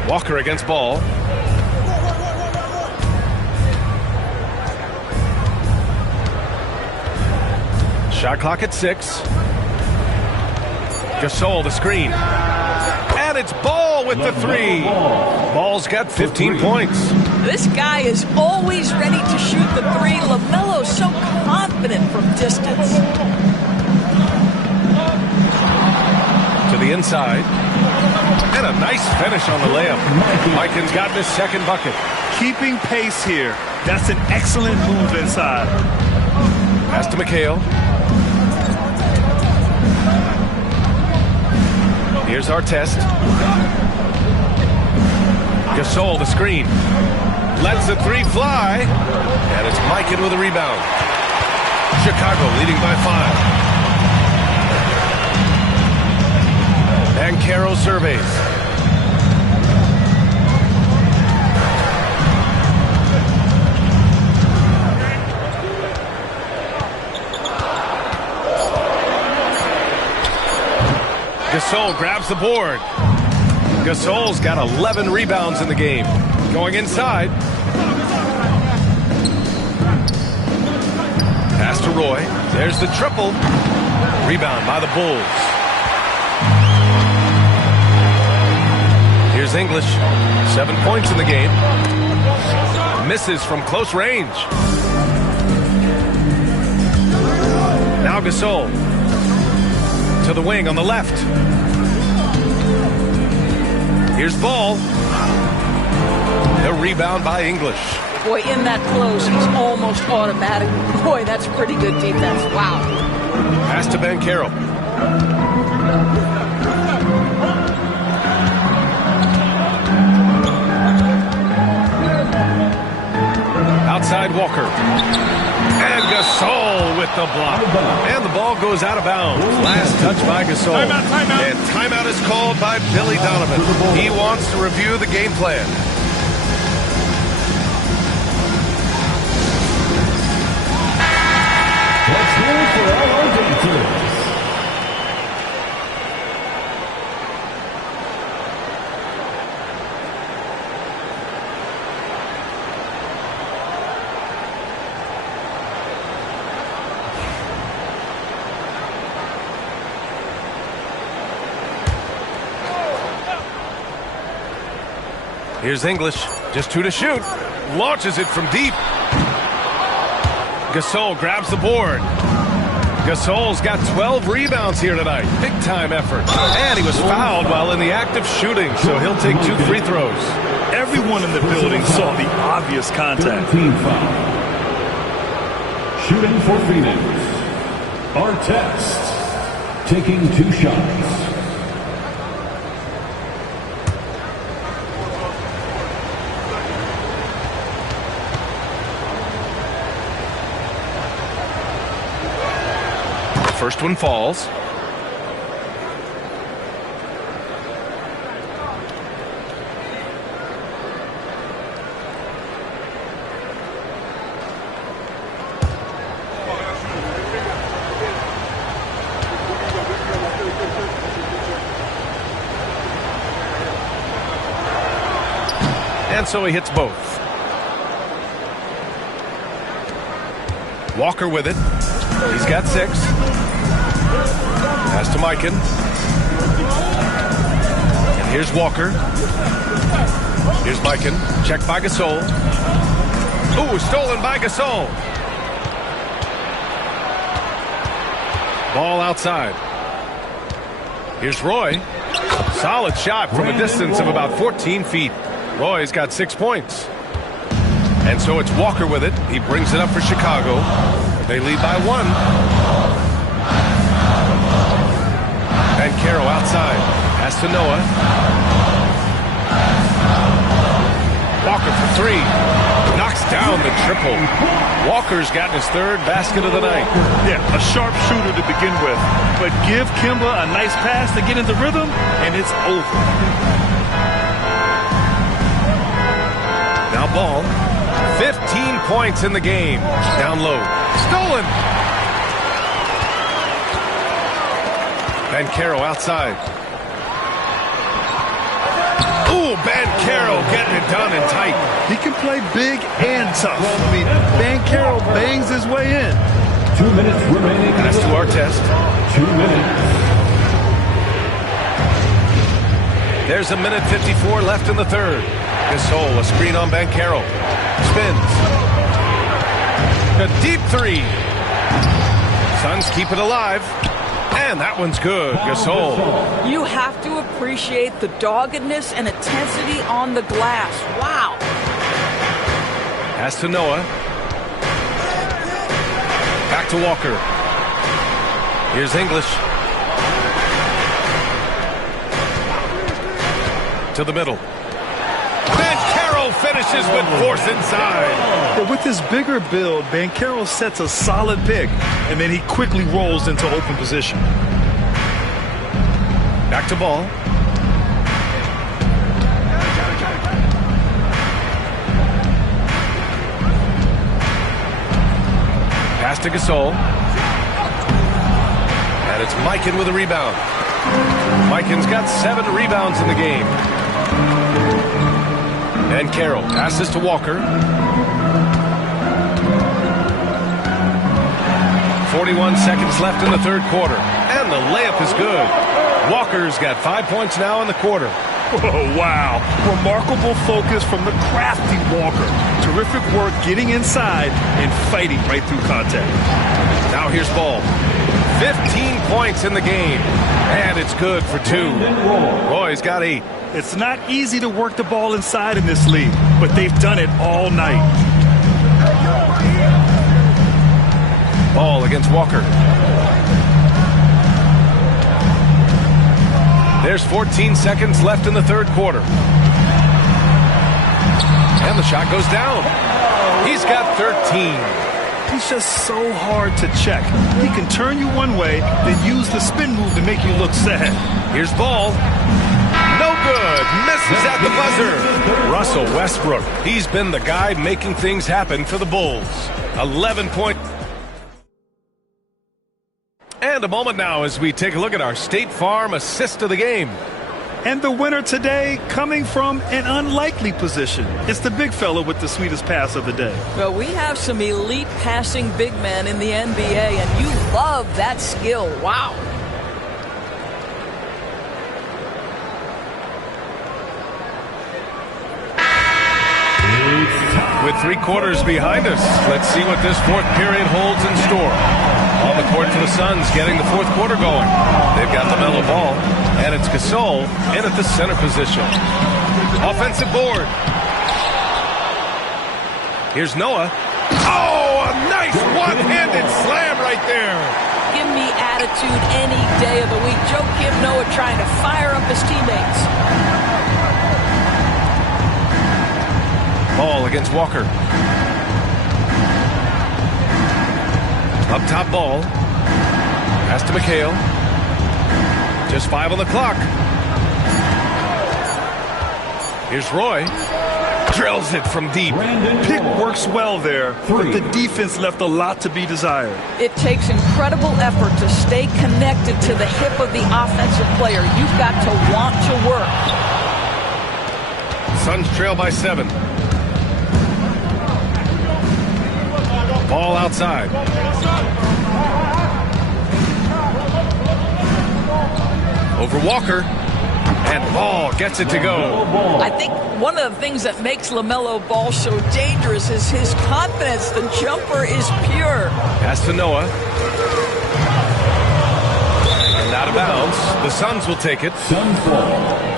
Walker against Ball. Shot clock at 6. Gasol the screen. And it's Ball with with the three. Ball's got 15 points. This guy is always ready to shoot the three. LaMelo's so confident from distance. To the inside. And a nice finish on the layup. Mikan's gotten his second bucket. Keeping pace here. That's an excellent move inside. Pass to McHale. Here's our test. Gasol, the screen. Lets the three fly. And it's Mikan with a rebound. Chicago leading by 5. And Caro surveys. Gasol grabs the board. Gasol's got 11 rebounds in the game. Going inside. Pass to Roy. There's the triple. Rebound by the Bulls. Here's English. 7 points in the game. Misses from close range. Now Gasol. To the wing on the left. Here's Ball. The rebound by English. Boy, in that close, he's almost automatic. Boy, that's pretty good defense. Wow. Pass to Banchero. Outside Walker. And Gasol with the block. And the ball goes out of bounds. Last touch by Gasol. Timeout. And timeout is called by Billy Donovan. He wants to review the game plan. Let's go for all our dancers. Here's English. Just 2 to shoot. Launches it from deep. Gasol grabs the board. Gasol's got 12 rebounds here tonight. Big time effort. And he was fouled while in the act of shooting, so he'll take 2 free throws. Everyone in the building saw the obvious contact. Team foul. Shooting for Phoenix. Artest. Taking 2 shots. First one falls. And so he hits both. Walker with it. He's got 6. Pass to Mikan. And here's Walker. Here's Mikan. Checked by Gasol. Ooh, stolen by Gasol. Ball outside. Here's Roy. Solid shot from a distance of about 14 feet. Roy's got 6 points. And so it's Walker with it. He brings it up for Chicago. They lead by 1. And Caro outside. Pass to Noah. Walker for 3. Knocks down the triple. Walker's gotten his 3rd basket of the night. Yeah, a sharp shooter to begin with. But give Kemba a nice pass to get into rhythm, and it's over. Now Ball. 15 points in the game. Down low. Stolen. Banchero outside. Ooh, Banchero getting it done and tight. He can play big and tough. I mean, Banchero bangs his way in. 2 minutes remaining. Pass to our test. 2 minutes. There's a minute 54 left in the third. Gasol, a screen on Banchero. Spins. A deep three. Suns keep it alive. And that one's good. Gasol. You have to appreciate the doggedness and intensity on the glass. Wow. Pass to Noah. Back to Walker. Here's English. To the middle. Banchero finishes with force inside. Yeah, with his bigger build, Banchero sets a solid pick, and then he quickly rolls into open position. Back to Ball. Pass to Gasol. And it's Mikan with a rebound. Mikan's got 7 rebounds in the game. And Carroll passes to Walker. 41 seconds left in the third quarter. And the layup is good. Walker's got 5 points now in the quarter. Oh, wow. Remarkable focus from the crafty Walker. Terrific work getting inside and fighting right through contact. Now here's Ball. 15 points in the game. And it's good for 2. Roy's got 8. It's not easy to work the ball inside in this league, but they've done it all night. Ball against Walker. There's 14 seconds left in the third quarter. And the shot goes down. He's got 13. He's just so hard to check. He can turn you one way, then use the spin move to make you look sad. Here's Ball. No good. Misses at the buzzer. Russell Westbrook. He's been the guy making things happen for the Bulls. 11 point. And a moment now as we take a look at our State Farm assist of the game. And the winner today coming from an unlikely position. It's the big fella with the sweetest pass of the day. Well, we have some elite passing big men in the NBA, and you love that skill. Wow. With 3 quarters behind us, let's see what this fourth period holds in store. On the court for the Suns, getting the fourth quarter going. They've got LaMelo Ball, and it's Gasol in at the center position. Offensive board. Here's Noah. Oh, a nice one-handed slam right there. Give me attitude any day of the week. Joe Kim Noah trying to fire up his teammates. Ball against Walker. Up top Ball. Pass to McHale. Just 5 on the clock. Here's Roy. Drills it from deep. Pick works well there, but the defense left a lot to be desired. It takes incredible effort to stay connected to the hip of the offensive player. You've got to want to work. Suns trail by 7. Ball outside. Over Walker. And Ball gets it to go. I think one of the things that makes LaMelo Ball so dangerous is his confidence. The jumper is pure. Pass to Noah. And out of bounds. The Suns will take it. Suns ball.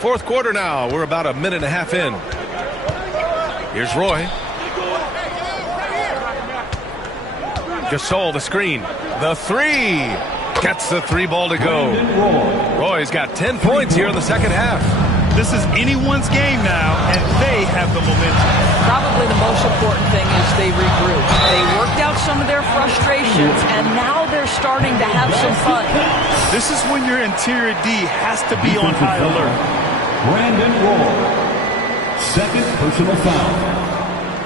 Fourth quarter now. We're about a minute and a half in. Here's Roy. Gasol, the screen. The 3. Gets the 3 ball to go. Roy's got 10 points here in the second half. This is anyone's game now, and they have the momentum. Probably the most important thing is they regroup. They worked out some of their frustrations, and now they're starting to have some fun. This is when your interior D has to be on high alert. Brandon Roy. Second personal foul.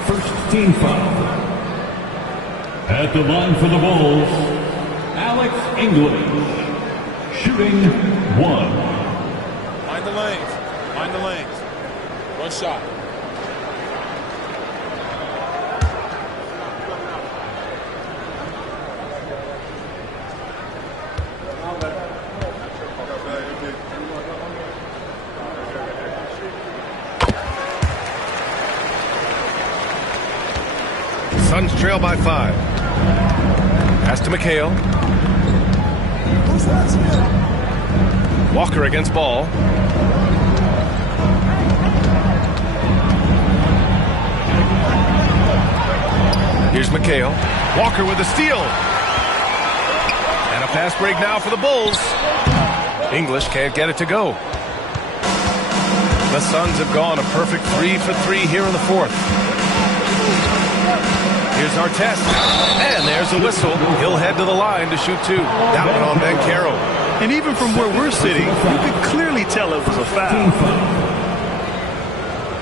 First team foul. At the line for the Bulls, Alex English. Shooting 1. Find the lanes. Find the lanes. One shot. Suns trail by 5. Pass to McHale. Walker against ball. Here's McHale. Walker with a steal. And a fast break now for the Bulls. English can't get it to go. The Suns have gone a perfect 3 for 3 here in the fourth. Here's Artest. And there's a whistle. He'll head to the line to shoot 2. That one on Banchero. And even from where we're sitting, you could clearly tell it was a foul.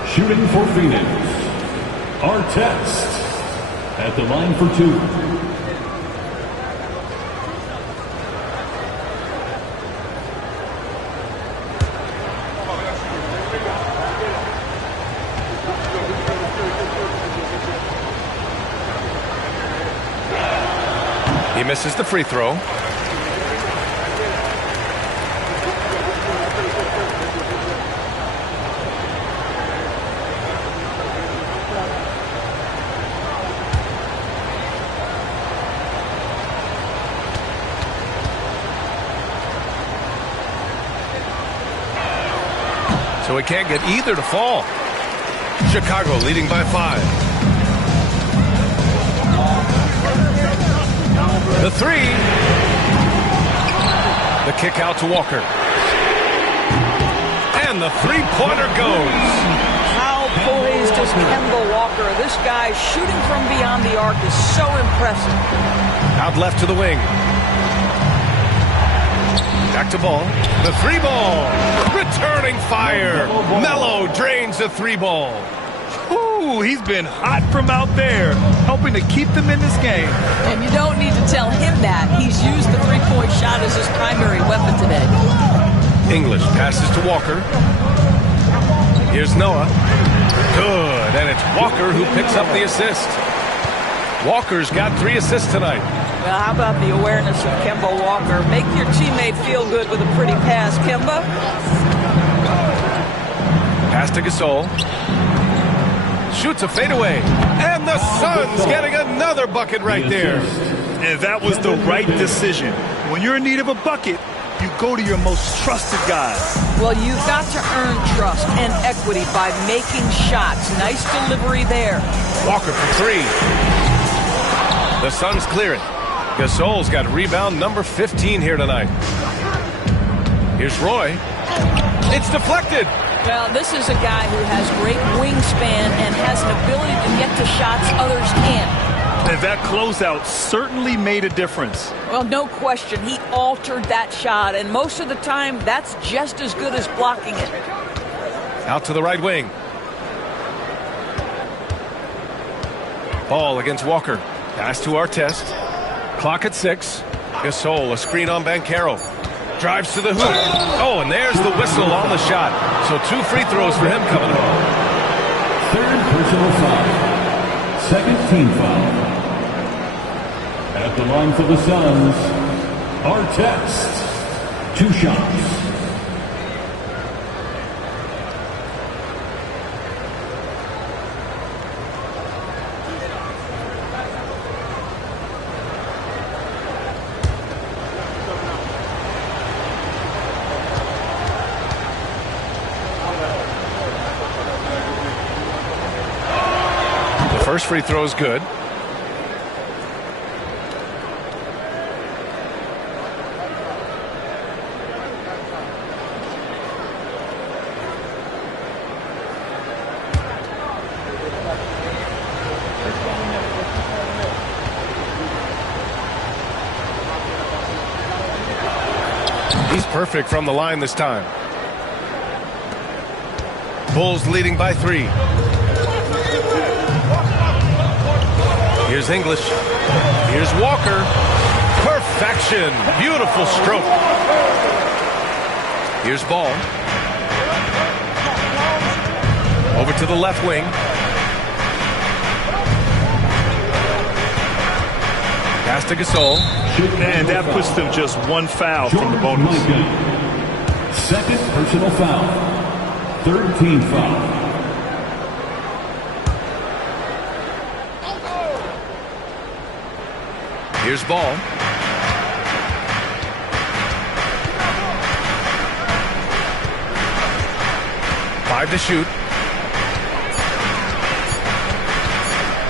Shooting for Phoenix, Artest at the line for 2. He misses the free throw. So he can't get either to fall. Chicago leading by 5. The 3. The kick out to Walker. And the three-pointer goes. How poised is Kemba Walker? This guy shooting from beyond the arc is so impressive. Out left to the wing. Back to ball. The 3-ball. Returning fire. Melo drains the 3-ball. Ooh, he's been hot from out there, helping to keep them in this game. And you don't need to tell him that. He's used the three-point shot as his primary weapon today. English passes to Walker. Here's Noah. Good. And it's Walker who picks up the assist. Walker's got 3 assists tonight. Well, how about the awareness of Kemba Walker? Make your teammate feel good with a pretty pass, Kemba. Pass to Gasol. Shoots a fadeaway. And the Suns getting another bucket right there. And that was the right decision. When you're in need of a bucket, you go to your most trusted guy. Well, you've got to earn trust and equity by making shots. Nice delivery there. Walker for 3. The Suns clear it. Gasol's got rebound number 15 here tonight. Here's Roy. It's deflected. Well, this is a guy who has great wingspan and has an ability to get to shots others can't. And that closeout certainly made a difference. Well, no question. He altered that shot, and most of the time, that's just as good as blocking it. Out to the right wing. Ball against Walker. Pass to Artest. Clock at 6. Gasol, a screen on Banchero. Drives to the hoop. Oh, and there's the whistle on the shot. So 2 free throws for him coming up. 3rd personal foul. 2nd team foul. At the line for the Suns, Artest. 2 shots. First free throw is good. He's perfect from the line this time. Bulls leading by 3. Here's English. Here's Walker. Perfection. Beautiful stroke. Here's Ball. Over to the left wing. Pass to Gasol. And that puts them just 1 foul from the bonus. 2nd personal foul. 3rd team foul. Here's Ball. Five to shoot.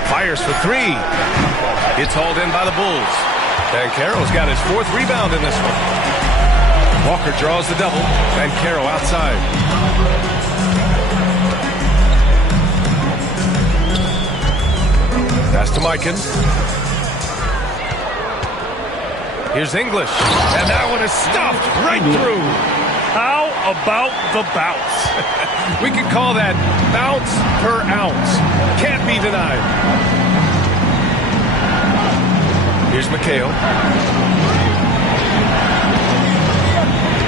Fires for three. It's hauled in by the Bulls. Banchero's got his 4th rebound in this one. Walker draws the double. Banchero outside. Pass to Mikan. Here's English. And that one is stuffed right through. How about the bounce? We could call that bounce per ounce. Can't be denied. Here's McHale.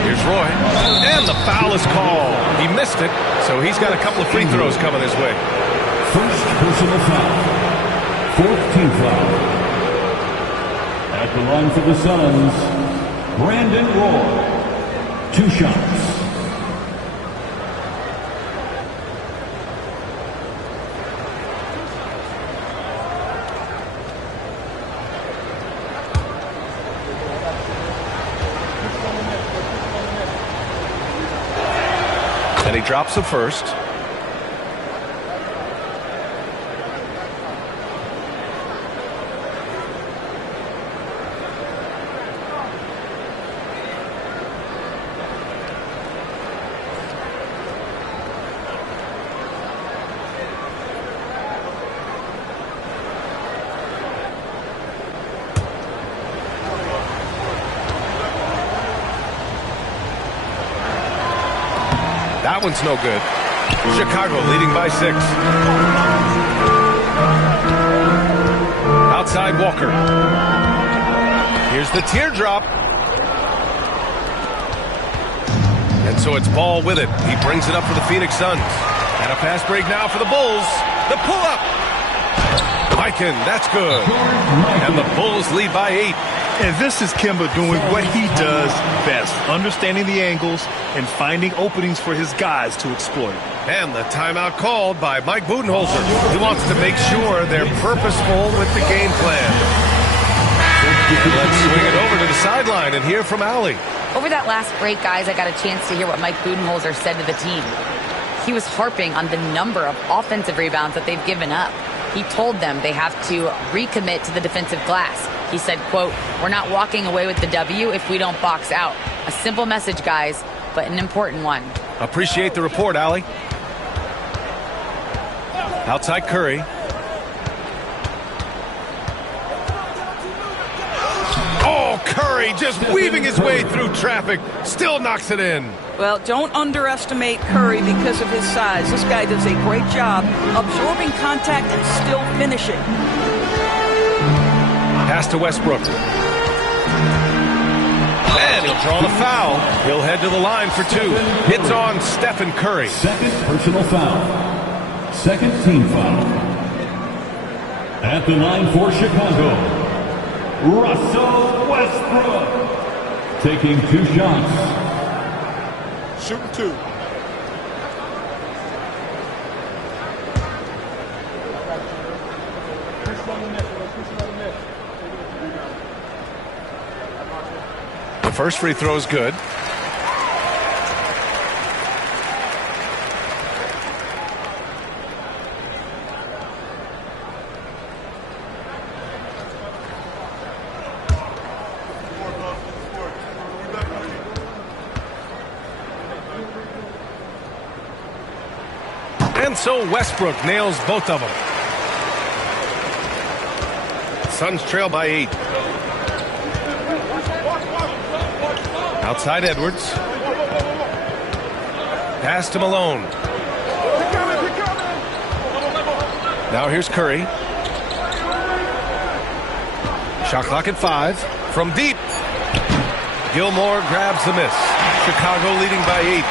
Here's Roy. And the foul is called. He missed it, so he's got a couple of free throws coming his way. First personal foul. 4th team foul. At the line for the Suns, Brandon Roy. 2 shots. And he drops the first. That one's no good. Chicago leading by 6. Outside Walker. Here's the teardrop. And so it's Ball with it. He brings it up for the Phoenix Suns. And a fast break now for the Bulls. The pull-up. Mikan, that's good. And the Bulls lead by 8. And this is Kemba doing what he does best, understanding the angles and finding openings for his guys to exploit. And the timeout called by Mike Budenholzer. He wants to make sure they're purposeful with the game plan. And let's swing it over to the sideline and hear from Allie. Over that last break, guys, I got a chance to hear what Mike Budenholzer said to the team. He was harping on the number of offensive rebounds that they've given up. He told them they have to recommit to the defensive glass. He said, quote, "We're not walking away with the W if we don't box out." A simple message, guys, but an important one. Appreciate the report, Allie. Outside Curry. Oh, Curry just weaving his way through traffic. Still knocks it in. Well, don't underestimate Curry because of his size. This guy does a great job absorbing contact and still finishing. Pass to Westbrook. And he'll draw the foul. He'll head to the line for 2. It's on Stephen Curry. Second personal foul. 2nd team foul. At the line for Chicago, Russell Westbrook. Taking 2 shots. Shooting 2. The first free throw is good. And so Westbrook nails both of them. Suns trail by 8. Outside Edwards. Pass to Malone. Now here's Curry. Shot clock at 5. From deep. Gilmore grabs the miss. Chicago leading by 8.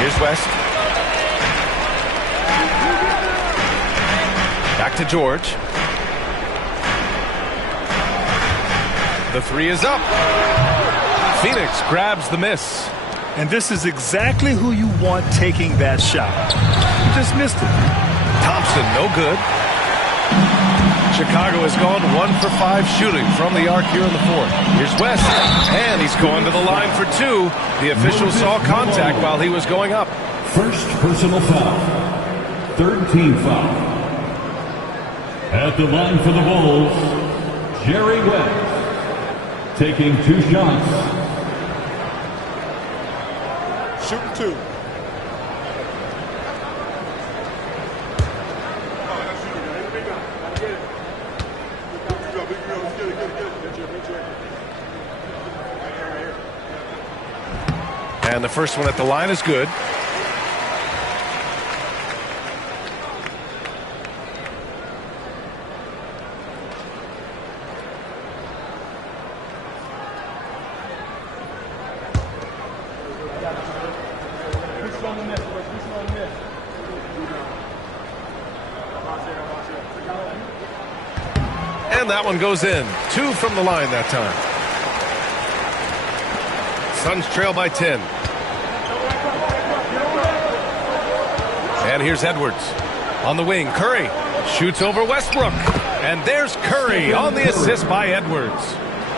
Here's West. Back to George. The 3 is up. Phoenix grabs the miss. And this is exactly who you want taking that shot. You just missed it. Thompson, no good. Chicago has gone 1 for 5 shooting from the arc here in the fourth. Here's West, and he's going to the line for 2. The official saw contact while he was going up. First personal foul. Third team foul. At the line for the Bulls, Jerry West, taking 2 shots. Shooting 2. And the first one at the line is good. And that one goes in. 2 from the line that time. Suns trail by 10. And here's Edwards on the wing. Curry shoots over Westbrook. And there's Curry on the assist by Edwards.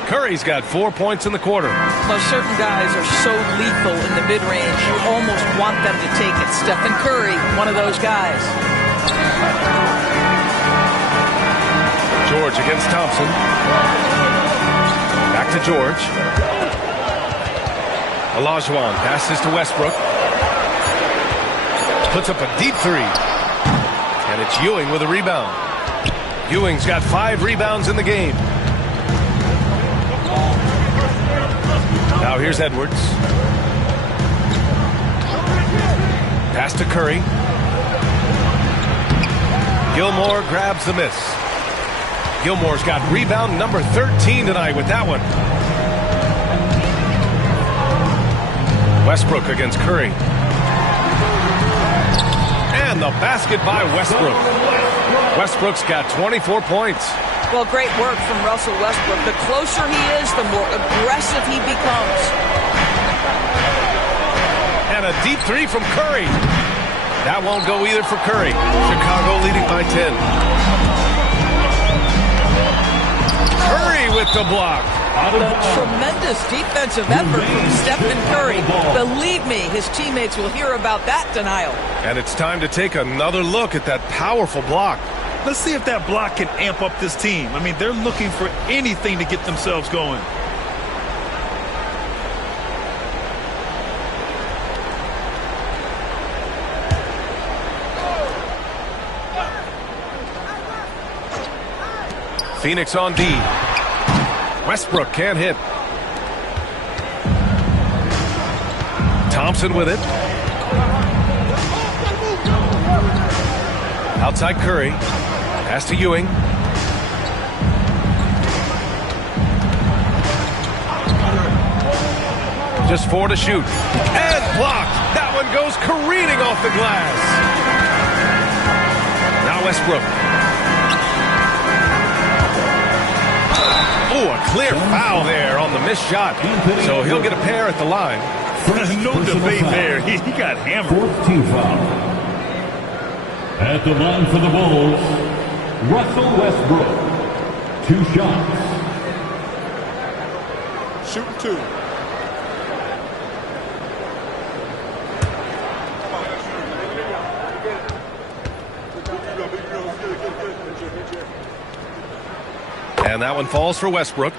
Curry's got 4 points in the quarter. Well, certain guys are so lethal in the mid-range, you almost want them to take it. Stephen Curry, one of those guys. George against Thompson. Back to George. Olajuwon passes to Westbrook. Puts up a deep 3. And it's Ewing with a rebound. Ewing's got 5 rebounds in the game. Now here's Edwards. Pass to Curry. Gilmore grabs the miss. Gilmore's got rebound number 13 tonight with that one. Westbrook against Curry. And the basket by Westbrook. Westbrook's got 24 points. Well, great work from Russell Westbrook. The closer he is, the more aggressive he becomes. And a deep 3 from Curry. That won't go either for Curry. Chicago leading by 10. Curry with the block. Tremendous defensive effort from Stephen Curry. Believe me, his teammates will hear about that denial. And it's time to take another look at that powerful block. Let's see if that block can amp up this team. I mean, they're looking for anything to get themselves going. Phoenix on D. Westbrook can't hit. Thompson with it. Outside Curry. Pass to Ewing. Just 4 to shoot. And blocked. That one goes careening off the glass. Now Westbrook. Oh, a clear foul there on the missed shot. So he'll get a pair at the line. No debate there. He got hammered. 4th team foul. At the line for the Bulls, Russell Westbrook. 2 shots. Shooting 2. And that one falls for Westbrook.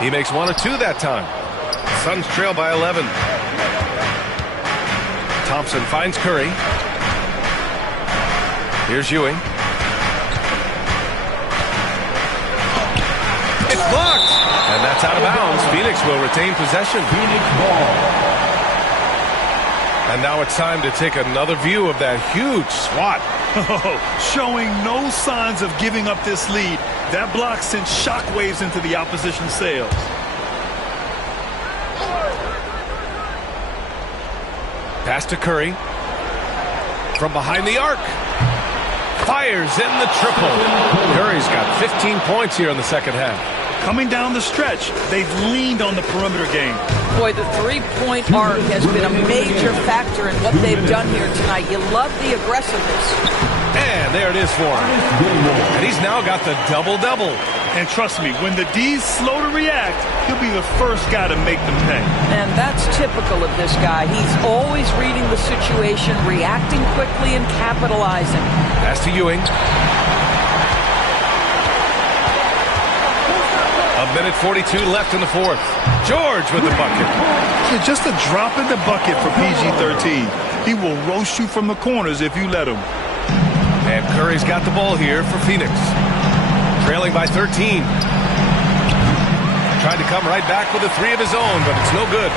He makes 1 of 2 that time. Suns trail by 11. Thompson finds Curry. Here's Ewing. It's blocked. And that's out of bounds. Phoenix will retain possession. Phoenix ball. And now it's time to take another view of that huge swat. Showing no signs of giving up this lead. That block sent shockwaves into the opposition sails. Pass to Curry. from behind the arc. Fires in the triple. Curry's got 15 points here in the second half. Coming down the stretch, they've leaned on the perimeter game. Boy, the three-point arc has been a major factor in what they've done here tonight. You love the aggressiveness. And there it is for him. And he's now got the double-double. And trust me, when the D's slow to react, he'll be the first guy to make them pay. And that's typical of this guy. He's always reading the situation, reacting quickly, and capitalizing. Pass to Ewing. A minute 42 left in the fourth. George with the bucket. Yeah, just a drop in the bucket for PG-13. He will roast you from the corners if you let him. And Curry's got the ball here for Phoenix. Trailing by 13. Tried to come right back with a three of his own, but it's no good.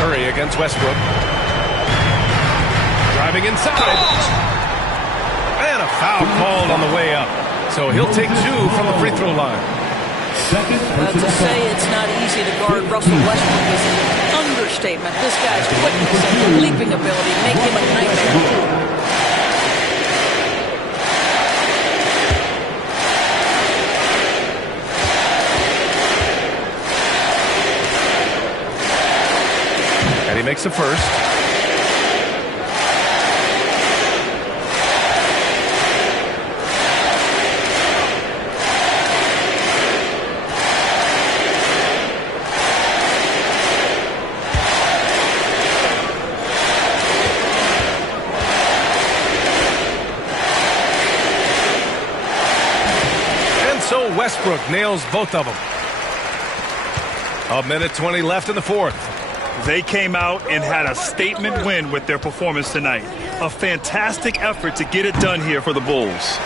Curry against Westbrook. Driving inside. And a foul called on the way up. So he'll take two from the free throw line. To say it's not easy to guard Russell Westbrook is an understatement. This guy's quickness and leaping ability make him a nightmare. And he makes the first. Westbrook nails both of them. A minute 20 left in the fourth. They came out and had a statement win with their performance tonight. A fantastic effort to get it done here for the Bulls.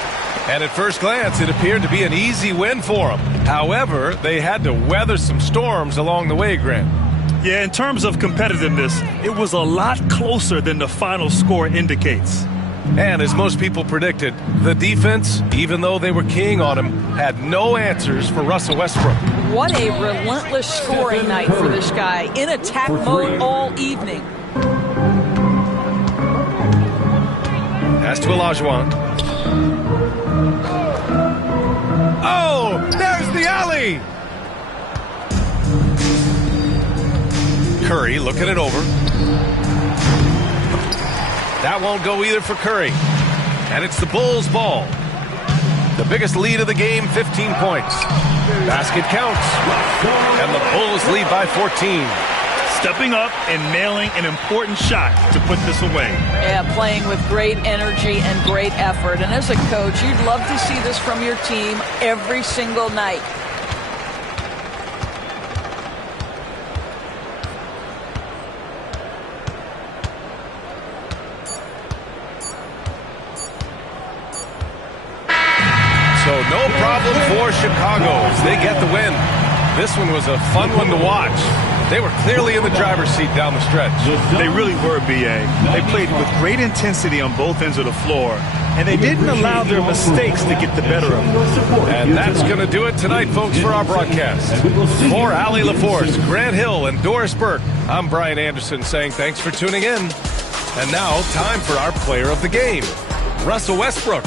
And at first glance, it appeared to be an easy win for them. However, they had to weather some storms along the way, Grant. Yeah, in terms of competitiveness, it was a lot closer than the final score indicates. And as most people predicted, the defense, even though they were keying on him, had no answers for Russell Westbrook. What a relentless scoring night for this guy. In attack mode all evening. Pass to Olajuwon. Oh, there's the alley! Curry looking it over. That won't go either for Curry. And it's the Bulls' ball. The biggest lead of the game, 15 points. Basket counts. And the Bulls lead by 14. Stepping up and nailing an important shot to put this away. Yeah, playing with great energy and great effort. And as a coach, you'd love to see this from your team every single night. So no problem for Chicago as they get the win. This one was a fun one to watch. They were clearly in the driver's seat down the stretch. They really were, B.A. They played with great intensity on both ends of the floor, and they didn't allow their mistakes to get the better of them. And that's going to do it tonight, folks, for our broadcast. For Allie LaForce, Grant Hill, and Doris Burke, I'm Brian Anderson saying thanks for tuning in. And now, time for our player of the game, Russell Westbrook.